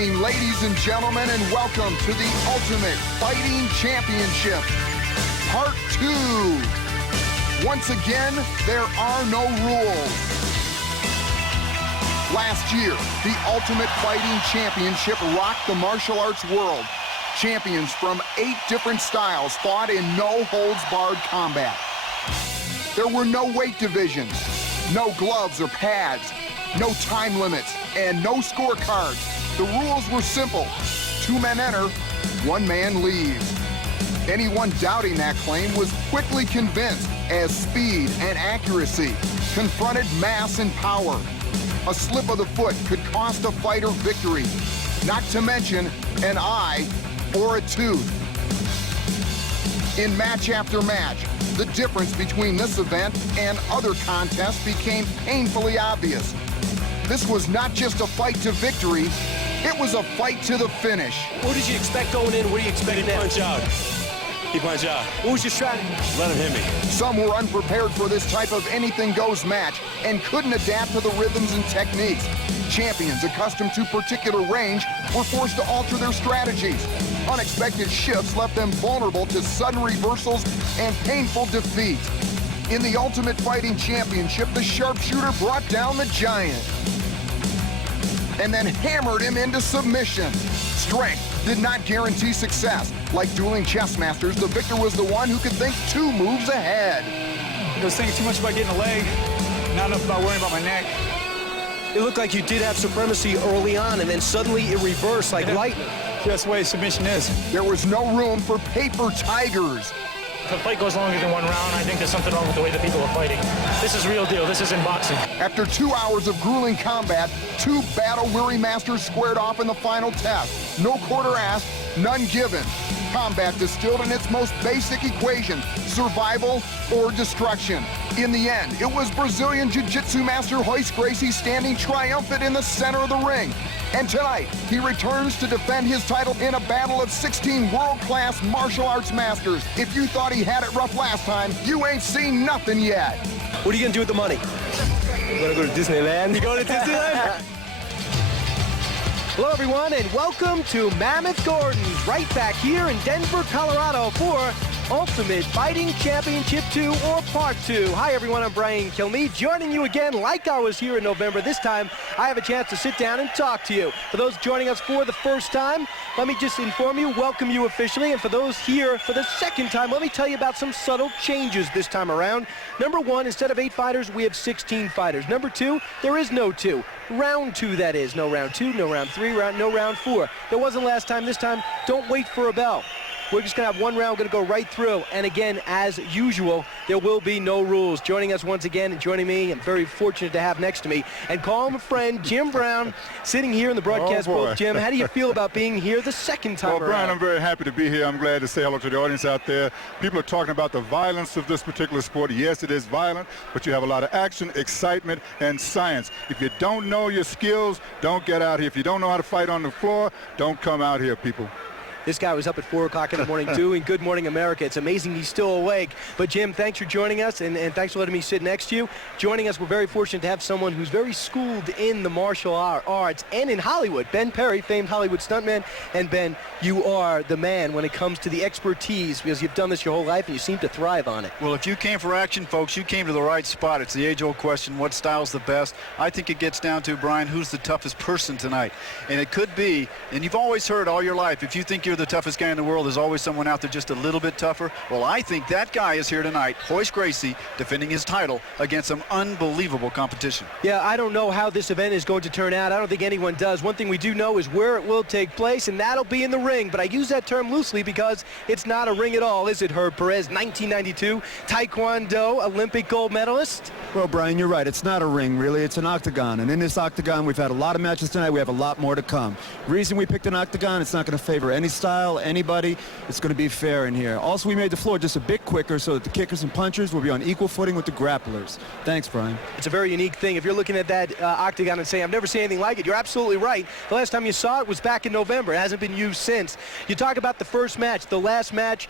evening, ladies and gentlemen, and welcome to the Ultimate Fighting Championship, Part 2. Once again, there are no rules. Last year, the Ultimate Fighting Championship rocked the martial arts world. Champions from 8 different styles fought in no-holds-barred combat. There were no weight divisions, no gloves or pads, no time limits, and no scorecards. The rules were simple. 2 men enter, 1 man leaves. Anyone doubting that claim was quickly convinced as speed and accuracy confronted mass and power. A slip of the foot could cost a fighter victory, not to mention an eye or a tooth. In match after match, the difference between this event and other contests became painfully obvious. This was not just a fight to victory, it was a fight to the finish. What did you expect going in? What do you expect now? Punch out. He punched out. What was your strategy? Let him hit me. Some were unprepared for this type of anything-goes match and couldn't adapt to the rhythms and techniques. Champions accustomed to particular range were forced to alter their strategies. Unexpected shifts left them vulnerable to sudden reversals and painful defeat. In the Ultimate Fighting Championship, the sharpshooter brought down the giant and then hammered him into submission. Strength did not guarantee success. Like dueling chess masters, the victor was the one who could think 2 moves ahead. I was thinking too much about getting a leg, not enough about worrying about my neck. It looked like you did have supremacy early on, and then suddenly it reversed like lightning. That's the way submission is. There was no room for paper tigers. If a fight goes longer than 1 round, I think there's something wrong with the way that people are fighting. This is real deal. This isn't boxing. After 2 hours of grueling combat, 2 battle-weary masters squared off in the final test. No quarter asked, none given. Combat distilled in its most basic equation, survival or destruction. In the end, it was Brazilian Jiu-Jitsu master Royce Gracie standing triumphant in the center of the ring. And tonight, he returns to defend his title in a battle of 16 world-class martial arts masters. If you thought he had it rough last time, you ain't seen nothing yet. What are you gonna do with the money? You wanna go to Disneyland? You going to Disneyland? Hello, everyone, and welcome to Mammoth Gordon's, right back here in Denver, Colorado for Ultimate Fighting Championship 2 or Part 2. Hi, everyone, I'm Brian Kilmeade, joining you again like I was here in November. This time, I have a chance to sit down and talk to you. For those joining us for the first time, let me just inform you, welcome you officially. And for those here for the second time, let me tell you about some subtle changes this time around. Number 1, instead of 8 fighters, we have 16 fighters. Number 2, there is no 2. Round 2, that is. No round 2, no round 3, no round 4. There wasn't last time. This time, don't wait for a bell. We're just going to have 1 round, going to go right through. And again, as usual, there will be no rules. Joining us once again and joining me, I'm very fortunate to have next to me, and call him a friend, Jim Brown, sitting here in the broadcast booth. Jim, how do you feel about being here the second time around? Well, Brian, I'm very happy to be here. I'm glad to say hello to the audience out there. People are talking about the violence of this particular sport. Yes, it is violent, but you have a lot of action, excitement, and science. If you don't know your skills, don't get out here. If you don't know how to fight on the floor, don't come out here, people. This guy was up at 4 o'clock in the morning doing Good Morning America. It's amazing he's still awake. But, Jim, thanks for joining us, and thanks for letting me sit next to you. Joining us, we're very fortunate to have someone who's very schooled in the martial arts and in Hollywood. Ben Perry, famed Hollywood stuntman. And, Ben, you are the man when it comes to the expertise, because you've done this your whole life and you seem to thrive on it. Well, if you came for action, folks, you came to the right spot. It's the age-old question, what style's the best? I think it gets down to, Brian, who's the toughest person tonight? And it could be, and you've always heard all your life, if you think you're the toughest guy in the world, there's always someone out there just a little bit tougher. Well, I think that guy is here tonight, Royce Gracie, defending his title against some unbelievable competition. Yeah, I don't know how this event is going to turn out. I don't think anyone does. One thing we do know is where it will take place, and that'll be in the ring. But I use that term loosely because it's not a ring at all, is it, Herb Perez? 1992 Taekwondo Olympic gold medalist. Well, Brian, you're right. It's not a ring, really. It's an octagon. And in this octagon, we've had a lot of matches tonight. We have a lot more to come. The reason we picked an octagon, it's not going to favor any style, anybody, it's going to be fair in here. Also, we made the floor just a bit quicker so that the kickers and punchers will be on equal footing with the grapplers. Thanks, Brian. It's a very unique thing. If you're looking at that octagon and saying, I've never seen anything like it, you're absolutely right. The last time you saw it was back in November. It hasn't been used since. You talk about the first match, the last match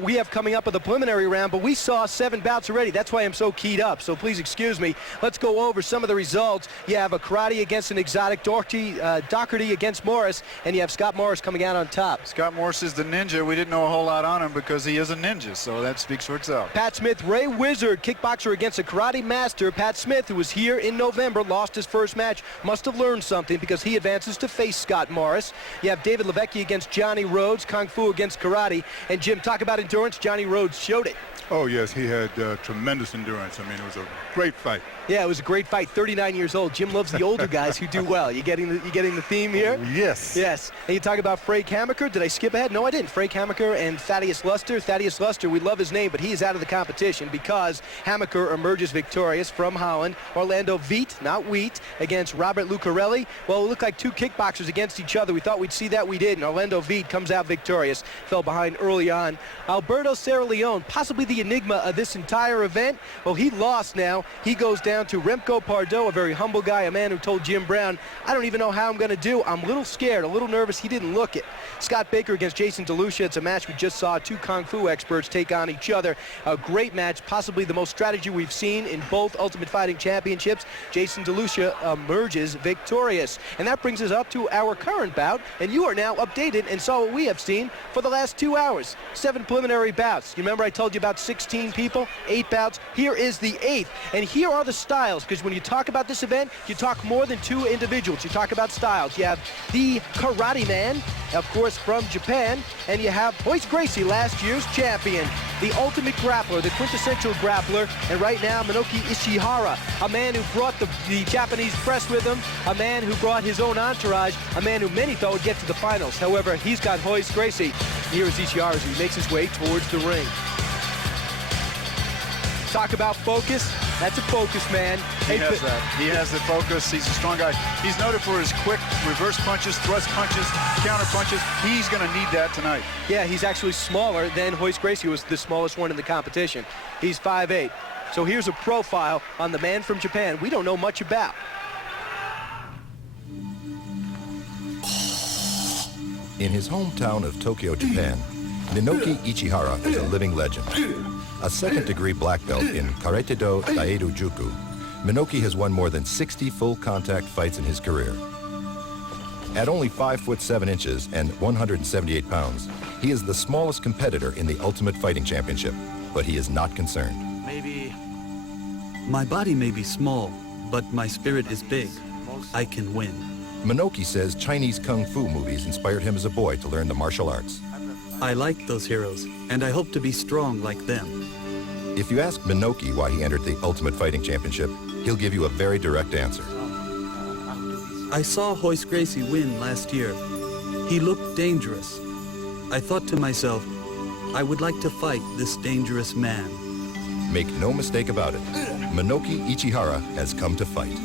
we have coming up with the preliminary round, but we saw 7 bouts already. That's why I'm so keyed up. So please excuse me. Let's go over some of the results. You have a karate against an exotic, Doherty against Morris, and you have Scott Morris coming out on top. Scott Morris is the ninja. We didn't know a whole lot on him because he is a ninja, so that speaks for itself. Pat Smith, Ray Wizard, kickboxer against a karate master. Pat Smith, who was here in November, lost his first match. Must have learned something because he advances to face Scott Morris. You have David Levecki against Johnny Rhodes, Kung Fu against karate. And Jim, talk about endurance. Johnny Rhodes showed it. Oh, yes, he had tremendous endurance. I mean, it was a great fight. Yeah, it was a great fight. 39 years old. Jim loves the older guys who do well. You getting the theme here? Oh, yes. Yes. And you talk about Frank Hammaker. Did I skip ahead? No, I didn't. Frank Hammaker and Thaddeus Luster. Thaddeus Luster, we love his name, but he is out of the competition because Hammaker emerges victorious from Holland. Orlando Veit, not Wheat, against Robert Lucarelli. Well, it looked like 2 kickboxers against each other. We thought we'd see that. We did. And Orlando Veit comes out victorious. Fell behind early on. Alberto Serra Leone, possibly the enigma of this entire event. Well, he lost now. He goes down to Remco Pardoel, a very humble guy, a man who told Jim Brown, I don't even know how I'm going to do. I'm a little scared, a little nervous. He didn't look it. Scott Baker against Jason DeLucia. It's a match we just saw 2 Kung Fu experts take on each other. A great match, possibly the most strategy we've seen in both Ultimate Fighting Championships. Jason DeLucia emerges victorious. And that brings us up to our current bout, and you are now updated and saw what we have seen for the last 2 hours. 7 preliminary bouts. You remember I told you about 16 people, 8 bouts. Here is the 8th. And here are the styles, because when you talk about this event, you talk more than 2 individuals. You talk about styles. You have the Karate Man, of course, from Japan, and you have Royce Gracie, last year's champion, the ultimate grappler, the quintessential grappler, and right now, Minoki Ichihara, a man who brought the Japanese press with him, a man who brought his own entourage, a man who many thought would get to the finals. However, he's got Royce Gracie. Here is Ichihara as he makes his way towards the ring. Talk about focus. That's a focus, man. He has that. He has the focus. He's a strong guy. He's noted for his quick reverse punches, thrust punches, counter punches. He's going to need that tonight. Yeah, he's actually smaller than Royce Gracie, who was the smallest one in the competition. He's 5'8". So here's a profile on the man from Japan we don't know much about. In his hometown of Tokyo, Japan, Minoki Ichihara is a living legend. A second-degree black belt in Karate-do Daeru Juku, Minoki has won more than 60 full-contact fights in his career. At only 5'7" and 178 pounds, he is the smallest competitor in the Ultimate Fighting Championship, but he is not concerned. My body may be small, but my spirit is big. I can win. Minoki says Chinese kung fu movies inspired him as a boy to learn the martial arts. I like those heroes, and I hope to be strong like them. If you ask Minoki why he entered the Ultimate Fighting Championship, he'll give you a very direct answer. I saw Royce Gracie win last year. He looked dangerous. I thought to myself, I would like to fight this dangerous man. Make no mistake about it, Minoki Ichihara has come to fight.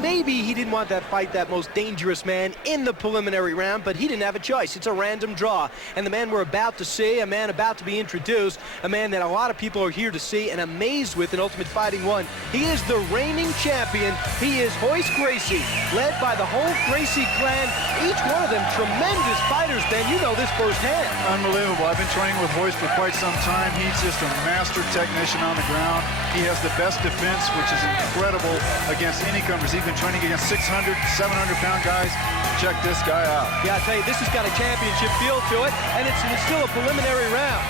Maybe he didn't want that fight, that most dangerous man, in the preliminary round, but he didn't have a choice. It's a random draw. And the man we're about to see, a man about to be introduced, a man that a lot of people are here to see and amazed with in Ultimate Fighting 1. He is the reigning champion. He is Royce Gracie, led by the whole Gracie clan. Each one of them tremendous fighters, Ben. You know this firsthand. Unbelievable. I've been training with Royce for quite some time. He's just a master technician on the ground. He has the best defense, which is incredible against any comers. He's been training against 600, 700-pound guys. Check this guy out. Yeah, I tell you, this has got a championship feel to it, and it's still a preliminary round.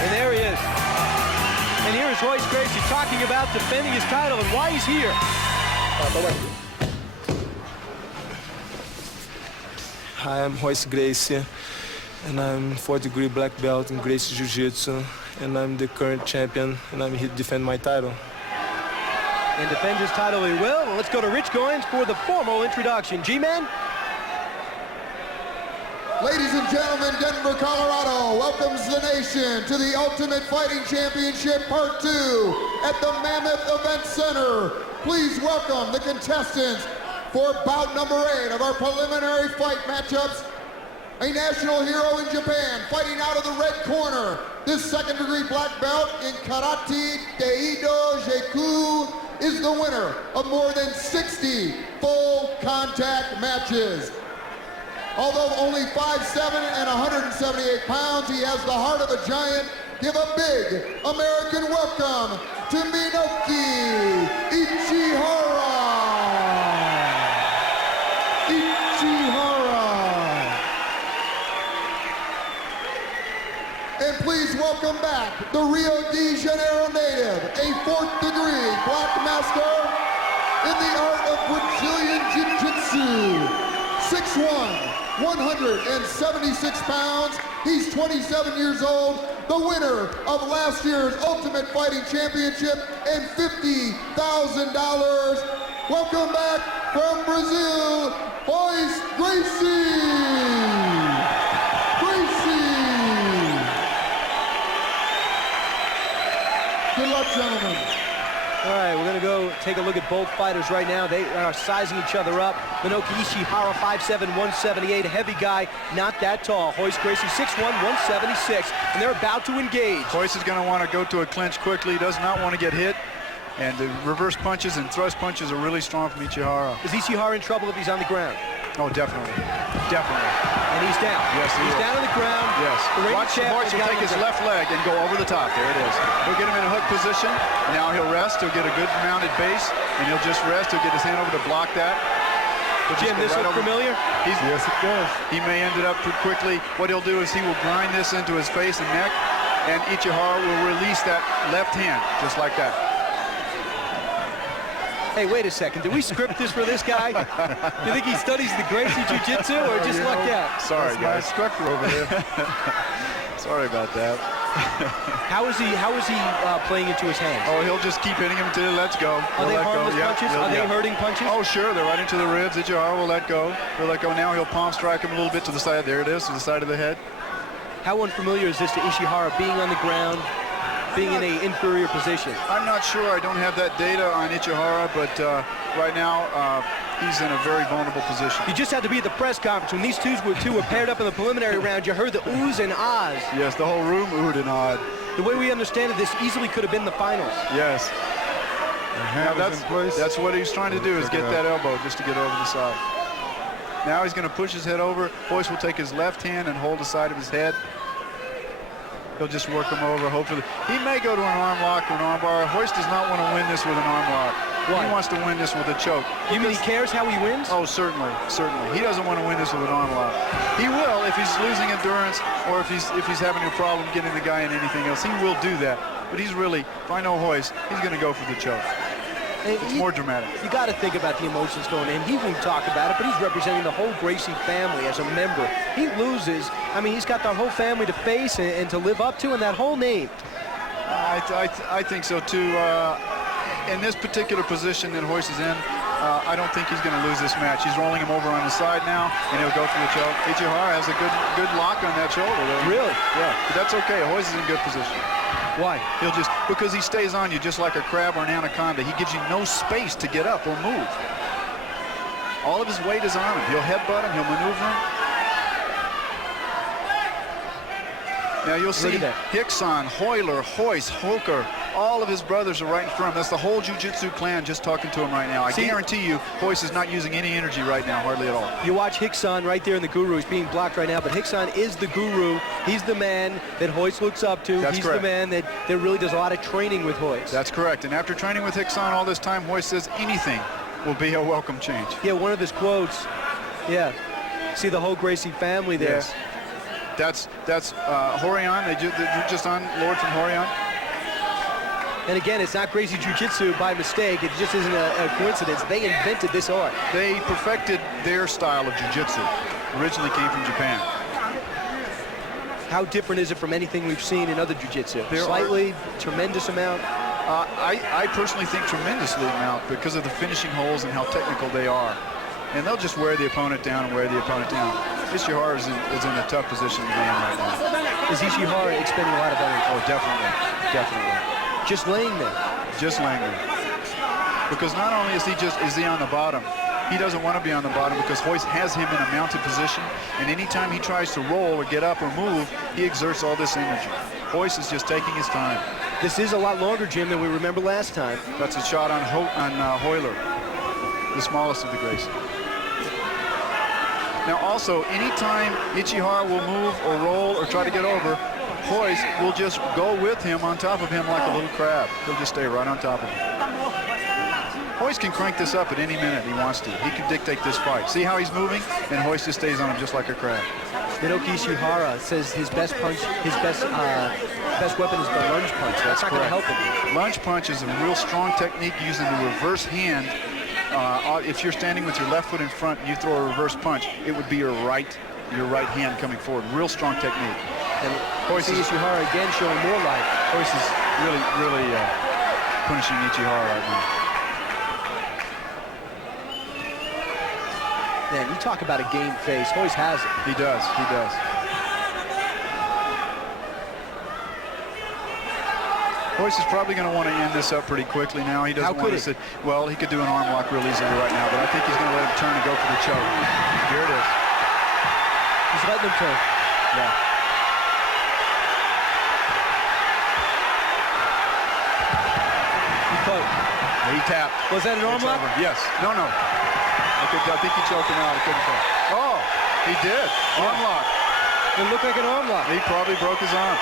And there he is. And here is Royce Gracie talking about defending his title and why he's here. Hi, I'm Royce Gracie, and I'm 4th-degree black belt in Gracie Jiu-Jitsu, and I'm the current champion, and I'm here to defend my title. And defend his title he will. Let's go to Rich Goins for the formal introduction. G-Man? Ladies and gentlemen, Denver, Colorado welcomes the nation to the Ultimate Fighting Championship Part 2 at the Mammoth Event Center. Please welcome the contestants for bout number 8 of our preliminary fight matchups, a national hero in Japan, fighting out of the red corner. This second-degree black belt in Karate Daido Jiu is the winner of more than 60 full contact matches. Although only 5'7" and 178 pounds, he has the heart of a giant. Give a big American welcome to Minoki Ichihara. And please welcome back the Rio de Janeiro native, a 4th-degree black master in the art of Brazilian Jiu-Jitsu. 6'1", 176 pounds. He's 27 years old, the winner of last year's Ultimate Fighting Championship and $50,000. Welcome back from Brazil, Royce Gracie. Good luck, gentlemen. All right, we're going to go take a look at both fighters right now. They are sizing each other up. Minoki Ichihara, 5'7", 178, a heavy guy, not that tall. Royce Gracie, 6'1", 176, and they're about to engage. Royce is going to want to go to a clinch quickly. He does not want to get hit. And the reverse punches and thrust punches are really strong from Ichihara. Is Ichihara in trouble if he's on the ground? Oh, definitely. Definitely. And he's down. Yes, he's down on the ground. Yes. Watch Royce will take his left leg and go over the top. There it is. He'll get him in a hook position. Now he'll rest. He'll get a good mounted base, and he'll just rest. He'll get his hand over to block that. Jim, this looks familiar? Yes, it does. He may end it up pretty quickly. What he'll do is he will grind this into his face and neck, and Ichihara will release that left hand, just like that. Hey, wait a second. Did we script this for this guy? You think he studies the Gracie Jiu-Jitsu or just lucked out? Sorry, guys. My instructor over there. Sorry about that. How is he playing into his hands? Oh, he'll just keep hitting him until he lets go. Are they harmless punches? Are they hurting punches? Oh, sure. They're right into the ribs. Ichihara will let go. He'll let go. Now he'll palm strike him a little bit to the side. There it is, to the side of the head. How unfamiliar is this to Ichihara, being on the ground, being in an inferior position? I'm not sure. I don't have that data on Ichihara, but right now he's in a very vulnerable position. You just had to be at the press conference when these two were paired up in the preliminary round. You heard the oohs and ahs. Yes, the whole room oohed and awed. The way we understand it, this easily could have been the finals. Yes. Now that's what he's trying to do, is get that elbow just to get over the side. Now he's going to push his head over. Royce will take his left hand and hold the side of his head. He'll just work him over, hopefully. He may go to an arm lock or an arm bar. Royce does not want to win this with an arm lock. Why? He wants to win this with a choke. You mean he cares how he wins? Oh, certainly, certainly. He doesn't want to win this with an arm lock. He will if he's losing endurance or if he's having a problem getting the guy in anything else. He will do that. But he's really, if I know Royce, he's going to go for the choke. It's more dramatic. You got to think about the emotions going in. He won't talk about it, but he's representing the whole Gracie family as a member. He loses. I mean, he's got the whole family to face and to live up to, and that whole name. I think so, too. In this particular position that Royce is in, I don't think he's going to lose this match. He's rolling him over on the side now, and he'll go for the choke. Ichihara has a good lock on that shoulder, though. Really? Yeah, but that's okay. Royce is in good position. Why? Because he stays on you just like a crab or an anaconda. He gives you no space to get up or move. All of his weight is on him. He'll headbutt him. He'll maneuver him. Now you'll see Hickson, Hoyler, Royce, Hoker, all of his brothers are right in front of him. That's the whole jiu-jitsu clan just talking to him right now. I guarantee you, Royce is not using any energy right now, hardly at all. You watch Hickson right there in the guru. He's being blocked right now, but Hickson is the guru. He's the man that Royce looks up to. That's He's correct. the man that really does a lot of training with Royce. That's correct. And after training with Hickson all this time, Royce says anything will be a welcome change. Yeah, one of his quotes. Yeah. See the whole Gracie family there. Yes. That's Horion. They're just on Lord from Horion. And again, it's not Gracie Jiu-Jitsu by mistake. It just isn't a coincidence. They invented this art. They perfected their style of jiu-jitsu. Originally came from Japan. How different is it from anything we've seen in other jiu-jitsu? Slightly, tremendous amount? I personally think tremendously amount because of the finishing holes and how technical they are. And they'll just wear the opponent down and wear the opponent down. Ichihara is in a tough position to be in right now. Is Ichihara expending a lot of energy? Oh, definitely. Definitely. Just laying there. Just laying there. Because not only is he on the bottom, He doesn't want to be on the bottom because Royce has him in a mounted position, and anytime he tries to roll or get up or move, he exerts all this energy. Royce is just taking his time. This is a lot longer, Jim, than we remember last time. That's a shot on Hoyler, the smallest of the Gracie. Now also, anytime Ichihara will move or roll or try to get over, Royce will just go with him on top of him like a little crab. He'll just stay right on top of him. Royce can crank this up at any minute he wants to. He can dictate this fight. See how he's moving? And Royce just stays on him just like a crab. Minoki Ichihara says his best punch, his best weapon is the lunge punch. That's not going to help him. Lunge punch is a real strong technique using the reverse hand. If you're standing with your left foot in front and you throw a reverse punch, it would be your right hand coming forward. Real strong technique. And Royce Ichihara again showing more life. Royce is really punishing Ichihara right now. Man, you talk about a game face. Royce has it. He does. Royce is probably going to want to end this up pretty quickly now. He doesn't want to sit. Well, he could do an arm lock real easily right now, but I think he's going to let him turn and go for the choke. Here it is. He's letting him turn. Yeah. He tapped. Was that an arm lock? Yes. No. I think he choked him out. He couldn't tell. Oh, he did. Arm lock. It looked like an arm lock. He probably broke his arm.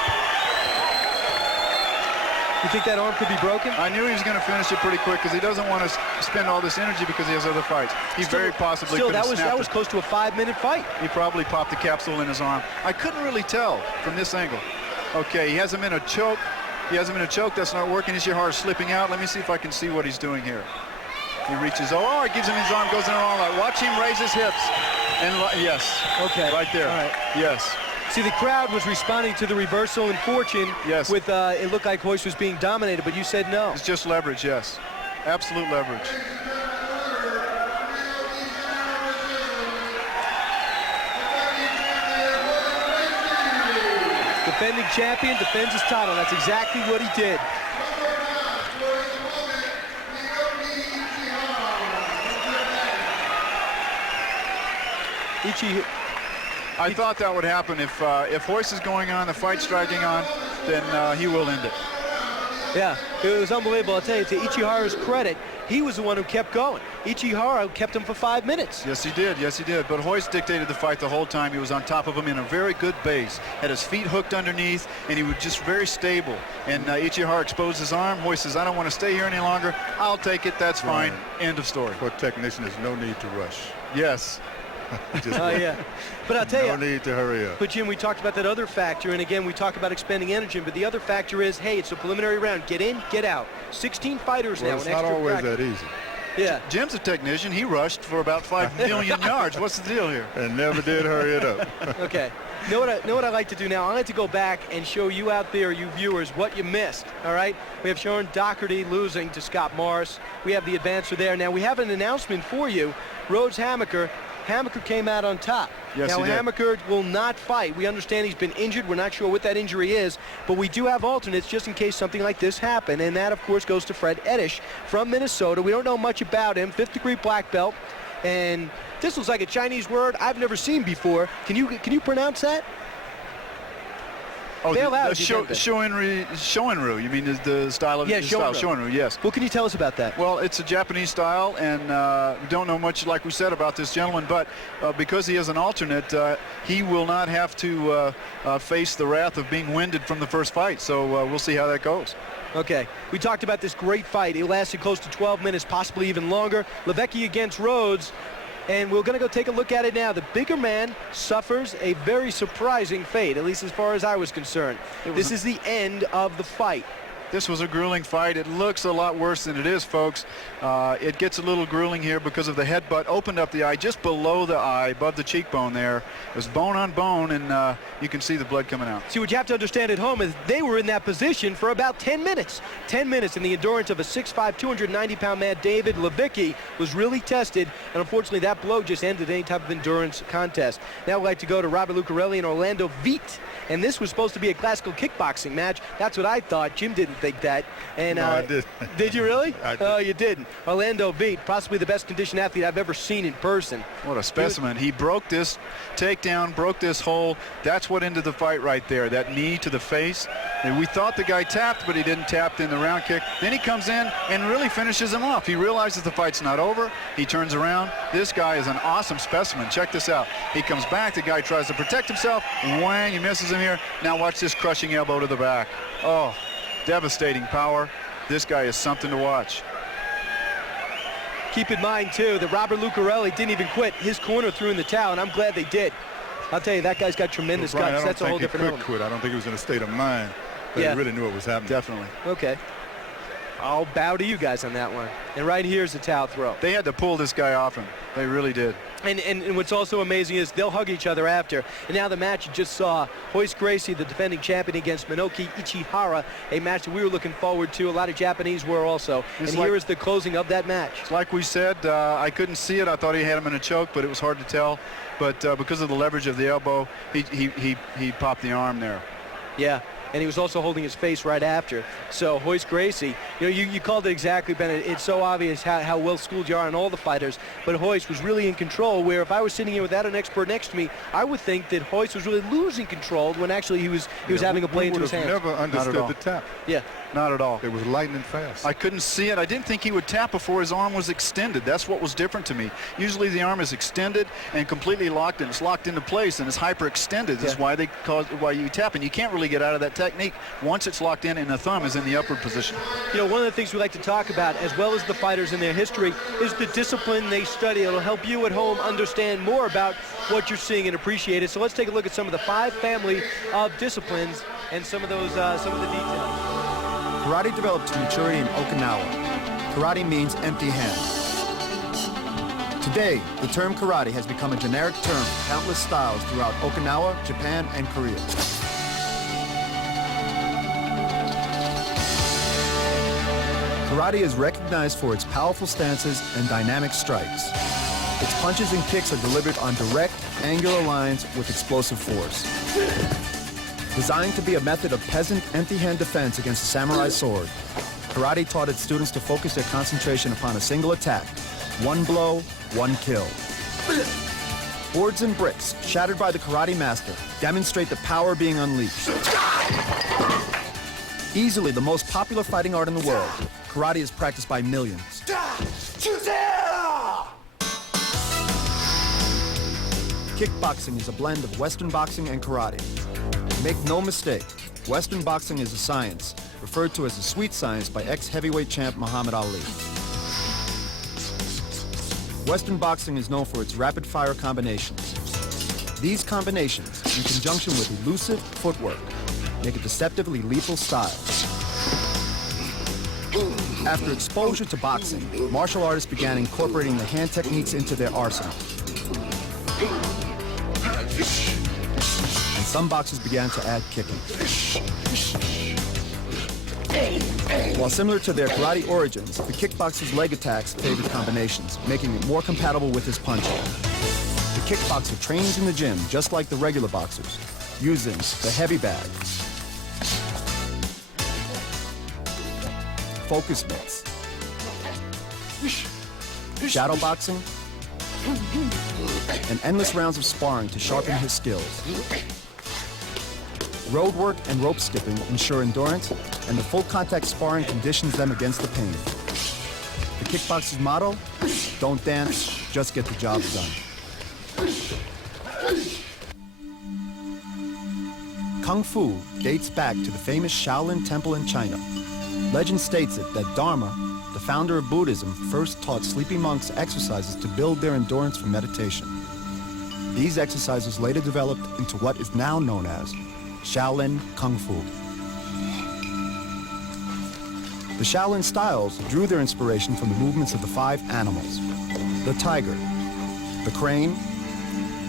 You think that arm could be broken? I knew he was going to finish it pretty quick because he doesn't want to spend all this energy because he has other fights. He very possibly could have snapped it. That was close to a 5-minute fight. He probably popped the capsule in his arm. I couldn't really tell from this angle. Okay, he has him in a choke. That's not working. Ichihara's slipping out. Let me see if I can see what he's doing here. He reaches. Oh, he gives him his arm, goes in an arm lock. Watch him raise his hips. And yes. Okay. Right there. All right. Yes. See, the crowd was responding to the reversal in fortune. Yes. With it looked like Royce was being dominated, but you said no. It's just leverage, yes. Absolute leverage. Defending champion defends his title. That's exactly what he did. I thought that would happen. If Royce is going on, the fight's dragging on, then he will end it. Yeah, it was unbelievable. I'll tell you, to Ichihara's credit, he was the one who kept going. Ichihara kept him for 5 minutes. Yes, he did. But Royce dictated the fight the whole time. He was on top of him in a very good base. Had his feet hooked underneath, and he was just very stable. And Ichihara exposed his arm. Royce says, I don't want to stay here any longer. I'll take it. That's fine. End of story. For a technician, there's no need to rush. Yes. Yeah. But I'll tell you. No need to hurry up. But Jim, we talked about that other factor, and again, we talk about expending energy, but the other factor is, hey, it's a preliminary round. Get in, get out. 16 fighters now. It's not always that easy. Yeah. Jim's a technician. He rushed for about 5 million yards. What's the deal here? And never did hurry it up. Okay. Know what I like to do now? I like to go back and show you out there, you viewers, what you missed, all right? We have Sharon Doherty losing to Scott Morris. We have the advancer there. Now, we have an announcement for you. Rhodes Hammaker came out on top. Yes, now, Hammaker will not fight. We understand he's been injured. We're not sure what that injury is, but we do have alternates just in case something like this happened, and that, of course, goes to Fred Ettish from Minnesota. We don't know much about him, 5th-degree black belt, and this looks like a Chinese word I've never seen before. Can you pronounce that? Oh, the Shoinryu. You mean the style of Shoinryu, yes. What can you tell us about that? Well, it's a Japanese style, and we don't know much, like we said, about this gentleman, but because he is an alternate, he will not have to face the wrath of being winded from the first fight, so we'll see how that goes. Okay, we talked about this great fight. It lasted close to 12 minutes, possibly even longer. Levecki against Rhodes. And we're going to go take a look at it now. The bigger man suffers a very surprising fate, at least as far as I was concerned. This is the end of the fight. This was a grueling fight. It looks a lot worse than it is, folks. It gets a little grueling here because of the headbutt. Opened up the eye just below the eye, above the cheekbone there. It was bone on bone, and you can see the blood coming out. See, what you have to understand at home is they were in that position for about 10 minutes. 10 minutes, and the endurance of a 6'5", 290-pound man, David Levicki, was really tested, and unfortunately that blow just ended any type of endurance contest. Now we'd like to go to Robert Lucarelli and Orlando Veit, and this was supposed to be a classical kickboxing match. That's what I thought. Jim didn't think that. And No, I did. Did you really? I did. Oh, you didn't. Orlando beat possibly the best conditioned athlete I've ever seen in person. What a specimen. He broke this takedown, broke this hole. That's what ended the fight right there, that knee to the face. And we thought the guy tapped, but he didn't tap in the round kick. Then he comes in and really finishes him off. He realizes the fight's not over. He turns around. This guy is an awesome specimen. Check this out. He comes back. The guy tries to protect himself. Whang, he misses him here. Now watch this crushing elbow to the back. Oh, devastating power. This guy is something to watch. Keep in mind, too, that Robert Lucarelli didn't even quit. His corner threw in the towel, and I'm glad they did. I'll tell you, that guy's got tremendous Brian, guts. That's a whole different I element. don't think he could quit. I don't think he was in a state of mind, but Yeah. he really knew what was happening. Definitely. Okay. I'll bow to you guys on that one. And right here's the towel throw. They had to pull this guy off him. They really did. And what's also amazing is they'll hug each other after. And now the match you just saw, Royce Gracie, the defending champion, against Minoki Ichihara, a match that we were looking forward to. A lot of Japanese were also. It's and like- here is the closing of that match. Like we said, I couldn't see it. I thought he had him in a choke, but it was hard to tell. But because of the leverage of the elbow, he popped the arm there. Yeah. And he was also holding his face right after. So Royce Gracie, you called it exactly, Bennett. It's so obvious how well schooled you are on all the fighters. But Royce was really in control, where if I was sitting here without an expert next to me, I would think that Royce was really losing control when actually he was having a play into his hands. We would have never understood the tap. Yeah. Not at all. It was lightning fast. I couldn't see it. I didn't think he would tap before his arm was extended. That's what was different to me. Usually the arm is extended and completely locked, and it's locked into place, and it's hyperextended. That's why why you tap, and you can't really get out of that technique once it's locked in and the thumb is in the upward position. One of the things we like to talk about, as well as the fighters and their history, is the discipline they study. It'll help you at home understand more about what you're seeing and appreciate it. So let's take a look at some of the 5 family of disciplines and some of the details. Karate developed to maturity in Okinawa. Karate means empty hand. Today, the term karate has become a generic term for countless styles throughout Okinawa, Japan, and Korea. Karate is recognized for its powerful stances and dynamic strikes. Its punches and kicks are delivered on direct, angular lines with explosive force. Designed to be a method of peasant empty-hand defense against a samurai sword, karate taught its students to focus their concentration upon a single attack. One blow, one kill. Boards and bricks, shattered by the karate master, demonstrate the power being unleashed. Easily the most popular fighting art in the world, karate is practiced by millions. Kickboxing is a blend of Western boxing and karate. Make no mistake, Western boxing is a science, referred to as the sweet science by ex-heavyweight champ Muhammad Ali. Western boxing is known for its rapid-fire combinations. These combinations, in conjunction with elusive footwork, make a deceptively lethal style. After exposure to boxing, martial artists began incorporating the hand techniques into their arsenal. And some boxers began to add kicking. While similar to their karate origins, the kickboxer's leg attacks favored combinations, making it more compatible with his punching. The kickboxer trains in the gym just like the regular boxers, using the heavy bag, focus mitts, shadow boxing, and endless rounds of sparring to sharpen his skills. Road work and rope skipping ensure endurance, and the full contact sparring conditions them against the pain. The kickboxer's motto, don't dance, just get the job done. Kung Fu dates back to the famous Shaolin Temple in China. Legend states it that Dharma, the founder of Buddhism, first taught sleepy monks exercises to build their endurance for meditation. These exercises later developed into what is now known as Shaolin Kung Fu. The Shaolin styles drew their inspiration from the movements of the 5 animals: the tiger, the crane,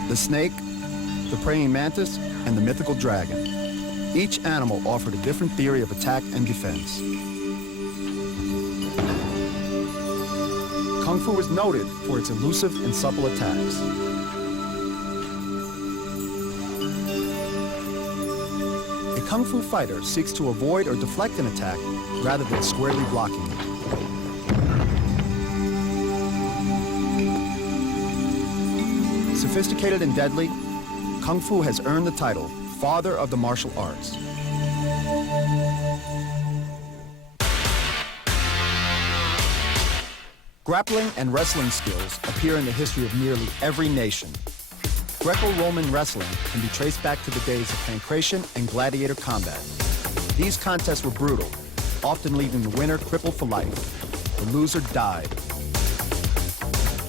the snake, the praying mantis, and the mythical dragon. Each animal offered a different theory of attack and defense. Kung Fu is noted for its elusive and supple attacks. Kung Fu fighter seeks to avoid or deflect an attack rather than squarely blocking it. Sophisticated and deadly, Kung Fu has earned the title Father of the Martial Arts. Grappling and wrestling skills appear in the history of nearly every nation. Greco-Roman wrestling can be traced back to the days of pancration and gladiator combat. These contests were brutal, often leaving the winner crippled for life. The loser died.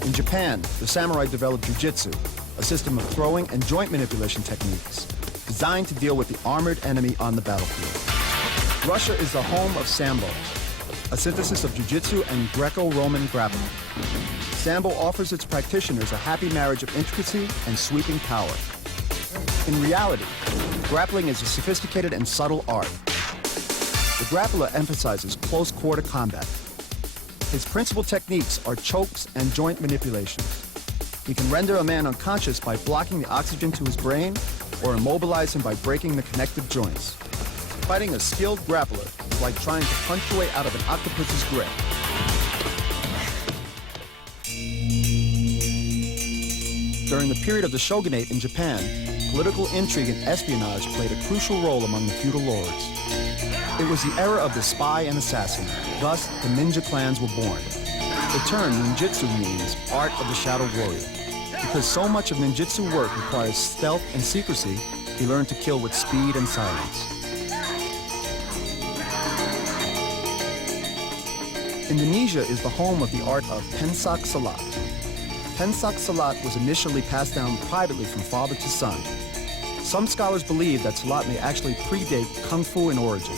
In Japan, the samurai developed jiu-jitsu, a system of throwing and joint manipulation techniques designed to deal with the armored enemy on the battlefield. Russia is the home of Sambo, a synthesis of jiu-jitsu and Greco-Roman grappling. Sambo offers its practitioners a happy marriage of intricacy and sweeping power. In reality, grappling is a sophisticated and subtle art. The grappler emphasizes close quarter combat. His principal techniques are chokes and joint manipulations. He can render a man unconscious by blocking the oxygen to his brain or immobilize him by breaking the connective joints. Fighting a skilled grappler is like trying to punch your way out of an octopus's grip. During the period of the shogunate in Japan, political intrigue and espionage played a crucial role among the feudal lords. It was the era of the spy and assassin. Thus, the ninja clans were born. The term ninjutsu means art of the shadow warrior. Because so much of ninjutsu work requires stealth and secrecy, he learned to kill with speed and silence. Indonesia is the home of the art of pencak silat. Pencak silat was initially passed down privately from father to son. Some scholars believe that silat may actually predate Kung Fu in origin.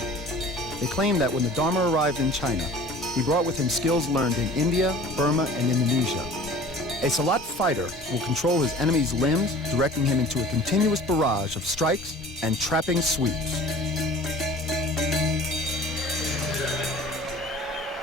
They claim that when the Dharma arrived in China, he brought with him skills learned in India, Burma, and Indonesia. A silat fighter will control his enemy's limbs, directing him into a continuous barrage of strikes and trapping sweeps.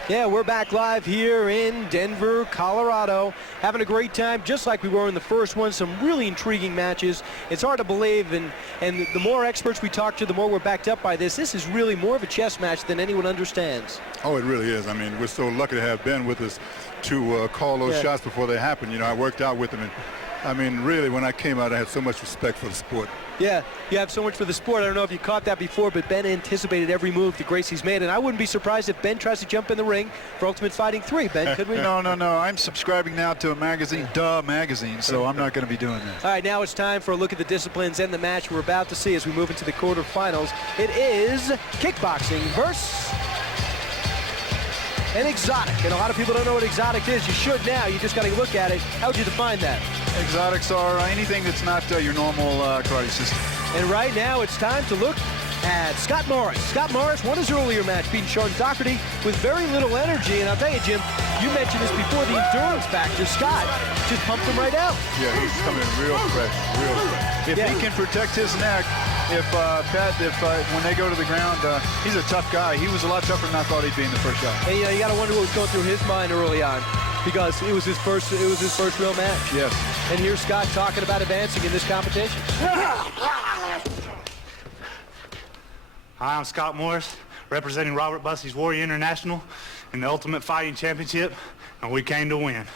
Yeah, we're back live here in Denver, Colorado, having a great time, just like we were in the first one. Some really intriguing matches. It's hard to believe, and the more experts we talk to, the more we're backed up by this. This is really more of a chess match than anyone understands. Oh, it really is. I mean, we're so lucky to have Ben with us to call those shots before they happen. You know, I worked out with him, and I mean, really, when I came out, I had so much respect for the sport. Yeah, you have so much for the sport. I don't know if you caught that before, but Ben anticipated every move that Gracie's made, and I wouldn't be surprised if Ben tries to jump in the ring for Ultimate Fighting 3. Ben, could we? No. I'm subscribing now to a magazine, Magazine, so I'm not going to be doing that. All right, now it's time for a look at the disciplines and the match we're about to see as we move into the quarterfinals. It is kickboxing versus an exotic, and a lot of people don't know what exotic is. You should now. You just got to look at it. How would you define that? Exotics are anything that's not your normal karate system. And right now it's time to look at Scott Morris. Scott Morris won his earlier match, beating Sean Doherty with very little energy. And I'll tell you, Jim, you mentioned this before, the endurance factor. Scott just pumped him right out. Yeah, he's coming in real fresh, real fresh. If he can protect his neck, when they go to the ground, he's a tough guy. He was a lot tougher than I thought he'd be in the first shot. And you got to wonder what was going through his mind early on, because it was his first real match. Yes. And here's Scott talking about advancing in this competition. Hi, I'm Scott Morris, representing Robert Bussey's Warrior International in the Ultimate Fighting Championship, and we came to win.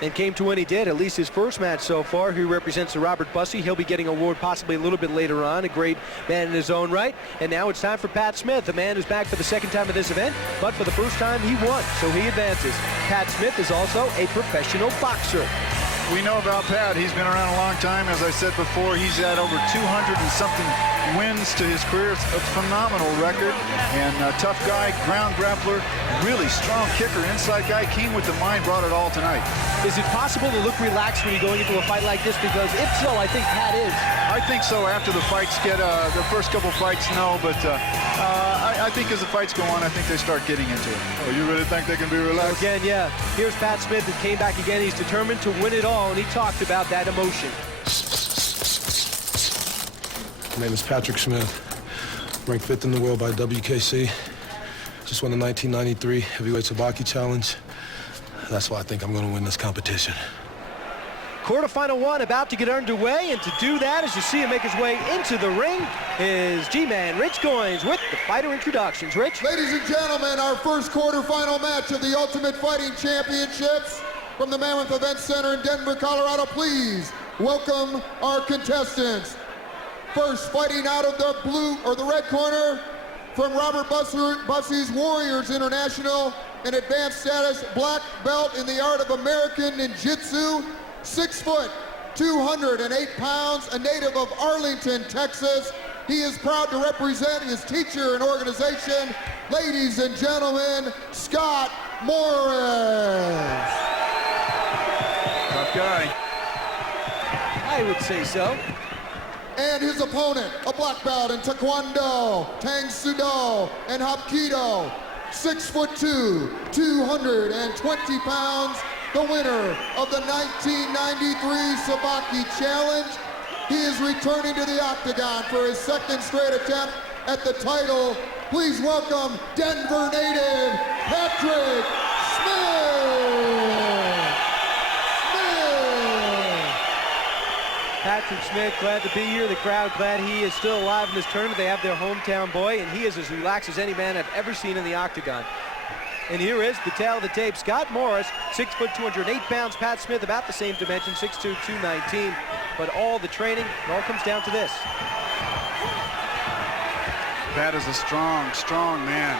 And came to win he did, at least his first match so far. He represents the Robert Bussey. He'll be getting an award possibly a little bit later on. A great man in his own right. And now it's time for Pat Smith, a man who's back for the second time at this event, but for the first time he won, so he advances. Pat Smith is also a professional boxer. We know about Pat. He's been around a long time. As I said before, he's had over 200 and something wins to his career. It's a phenomenal record. And a tough guy, ground grappler, really strong kicker, inside guy, keen with the mind, brought it all tonight. Is it possible to look relaxed when you're going into a fight like this? Because if so, I think Pat is. I think so. After the fights get, the first couple fights, no. But I think as the fights go on, I think they start getting into it. Oh, you really think they can be relaxed? So again, yeah. Here's Pat Smith that came back again. He's determined to win it all, and he talked about that emotion. My name is Patrick Smith, ranked 5th in the world by WKC. Just won the 1993 Heavyweight Sabaki Challenge. That's why I think I'm going to win this competition. Quarterfinal one about to get underway, and to do that, as you see him make his way into the ring, is G-Man Rich Goins with the fighter introductions. Rich? Ladies and gentlemen, our first quarterfinal match of the Ultimate Fighting Championships from the Mammoth Event Center in Denver, Colorado. Please welcome our contestants. First, fighting out of the blue or the red corner from Robert Bussey's Warriors International, an advanced status black belt in the art of American Ninjutsu, 6 foot, 208 pounds, a native of Arlington, Texas. He is proud to represent his teacher and organization. Ladies and gentlemen, Scott Morris. Tough guy. I would say so. And his opponent, a black belt in Taekwondo, Tang Sudo, and Hapkido, 6'2", 220 pounds, the winner of the 1993 Sabaki Challenge. He is returning to the octagon for his second straight attempt at the title. Please welcome Denver native Patrick Smith. Patrick Smith, glad to be here. The crowd glad he is still alive in this tournament. They have their hometown boy, and he is as relaxed as any man I've ever seen in the octagon. And here is the tail of the tape. Scott Morris, 6 foot, 208 pounds. Pat Smith, about the same dimension, 6'2", 219. But all the training, it all comes down to this. Pat is a strong, strong man,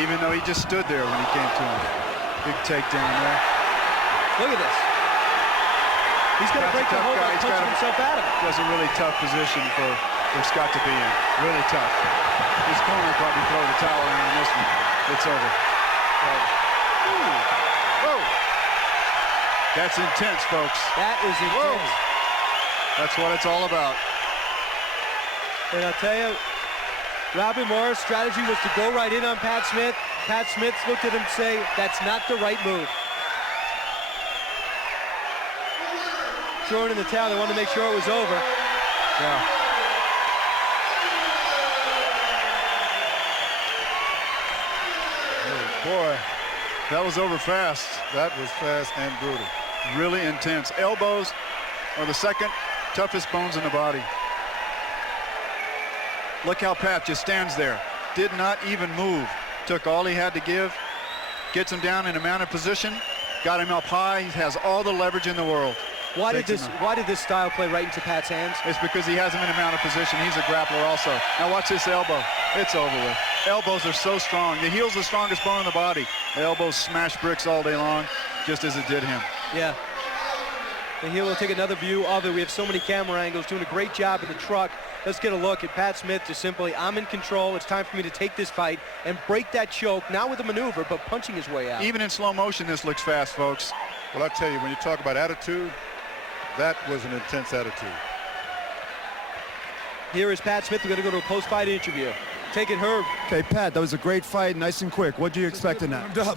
even though he just stood there when he came to him. Big takedown there. Look at this. He's going to break the hold and punch himself out of it. That's a really tough position for Scott to be in. Really tough. His corner probably throw the towel around this one. It's over. Whoa. That's intense, folks. That is intense. Whoa. That's what it's all about. And I'll tell you, Robin Morris' strategy was to go right in on Pat Smith. Pat Smith looked at him and say, that's not the right move. Throwing in the towel, they wanted to make sure it was over. Yeah. Boy, that was over fast. That was fast and brutal. Really intense. Elbows are the second toughest bones in the body. Look how Pat just stands there. Did not even move. Took all he had to give. Gets him down in a mounted position. Got him up high. He has all the leverage in the world. Why did this style play right into Pat's hands? It's because he has him in a mounted position. He's a grappler also. Now watch this elbow. It's over with. Elbows are so strong. The heel's the strongest bone in the body. The elbows smash bricks all day long, just as it did him. Yeah. And here we'll take another view of it. We have so many camera angles, doing a great job in the truck. Let's get a look at Pat Smith just simply, I'm in control. It's time for me to take this fight and break that choke, not with a maneuver, but punching his way out. Even in slow motion, this looks fast, folks. Well, I tell you, when you talk about attitude, that was an intense attitude. Here is Pat Smith. We're going to go to a post-fight interview. Take it, Herb. Okay, Pat, that was a great fight, nice and quick. What do you expect in that?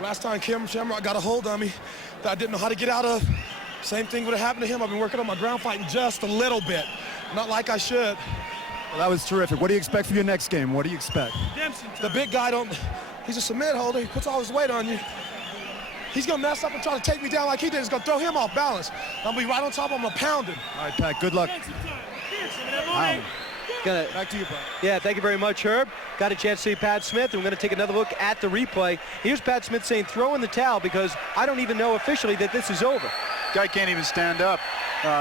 Last time Kim Shamrock got a hold on me that I didn't know how to get out of. Same thing would have happened to him. I've been working on my ground fighting just a little bit. Not like I should. Well, that was terrific. What do you expect for your next game? What do you expect? The big guy he's a submit holder. He puts all his weight on you. He's going to mess up and try to take me down like he did. It's going to throw him off balance. I'm going to be right on top of him. I'm going to pound him. All right, Pat, good luck. Back to you, bud. Yeah, thank you very much, Herb. Got a chance to see Pat Smith, and we're going to take another look at the replay. Here's Pat Smith saying, throw in the towel because I don't even know officially that this is over. Guy can't even stand up.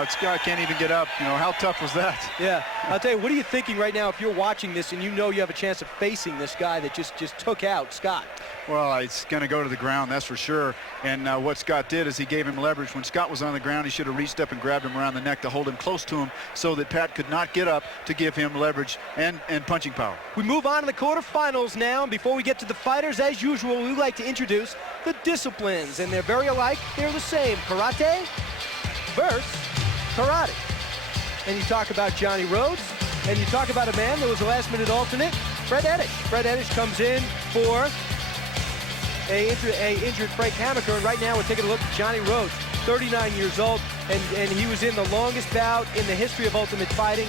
Scott can't even get up. You know, how tough was that? Yeah, I'll tell you, what are you thinking right now if you're watching this and you know you have a chance of facing this guy that just took out Scott? Well, it's going to go to the ground, that's for sure. And what Scott did is he gave him leverage. When Scott was on the ground, he should have reached up and grabbed him around the neck to hold him close to him so that Pat could not get up to give him leverage and punching power. We move on to the quarterfinals now. And before we get to the fighters, as usual, we like to introduce the disciplines. And they're very alike. They're the same. Karate versus karate. And you talk about Johnny Rhodes, and you talk about a man that was a last-minute alternate, Fred Ettish. Fred Ettish comes in for a injured Frank Hammaker, and right now we're taking a look at Johnny Rhodes, 39 years old, and he was in the longest bout in the history of Ultimate Fighting,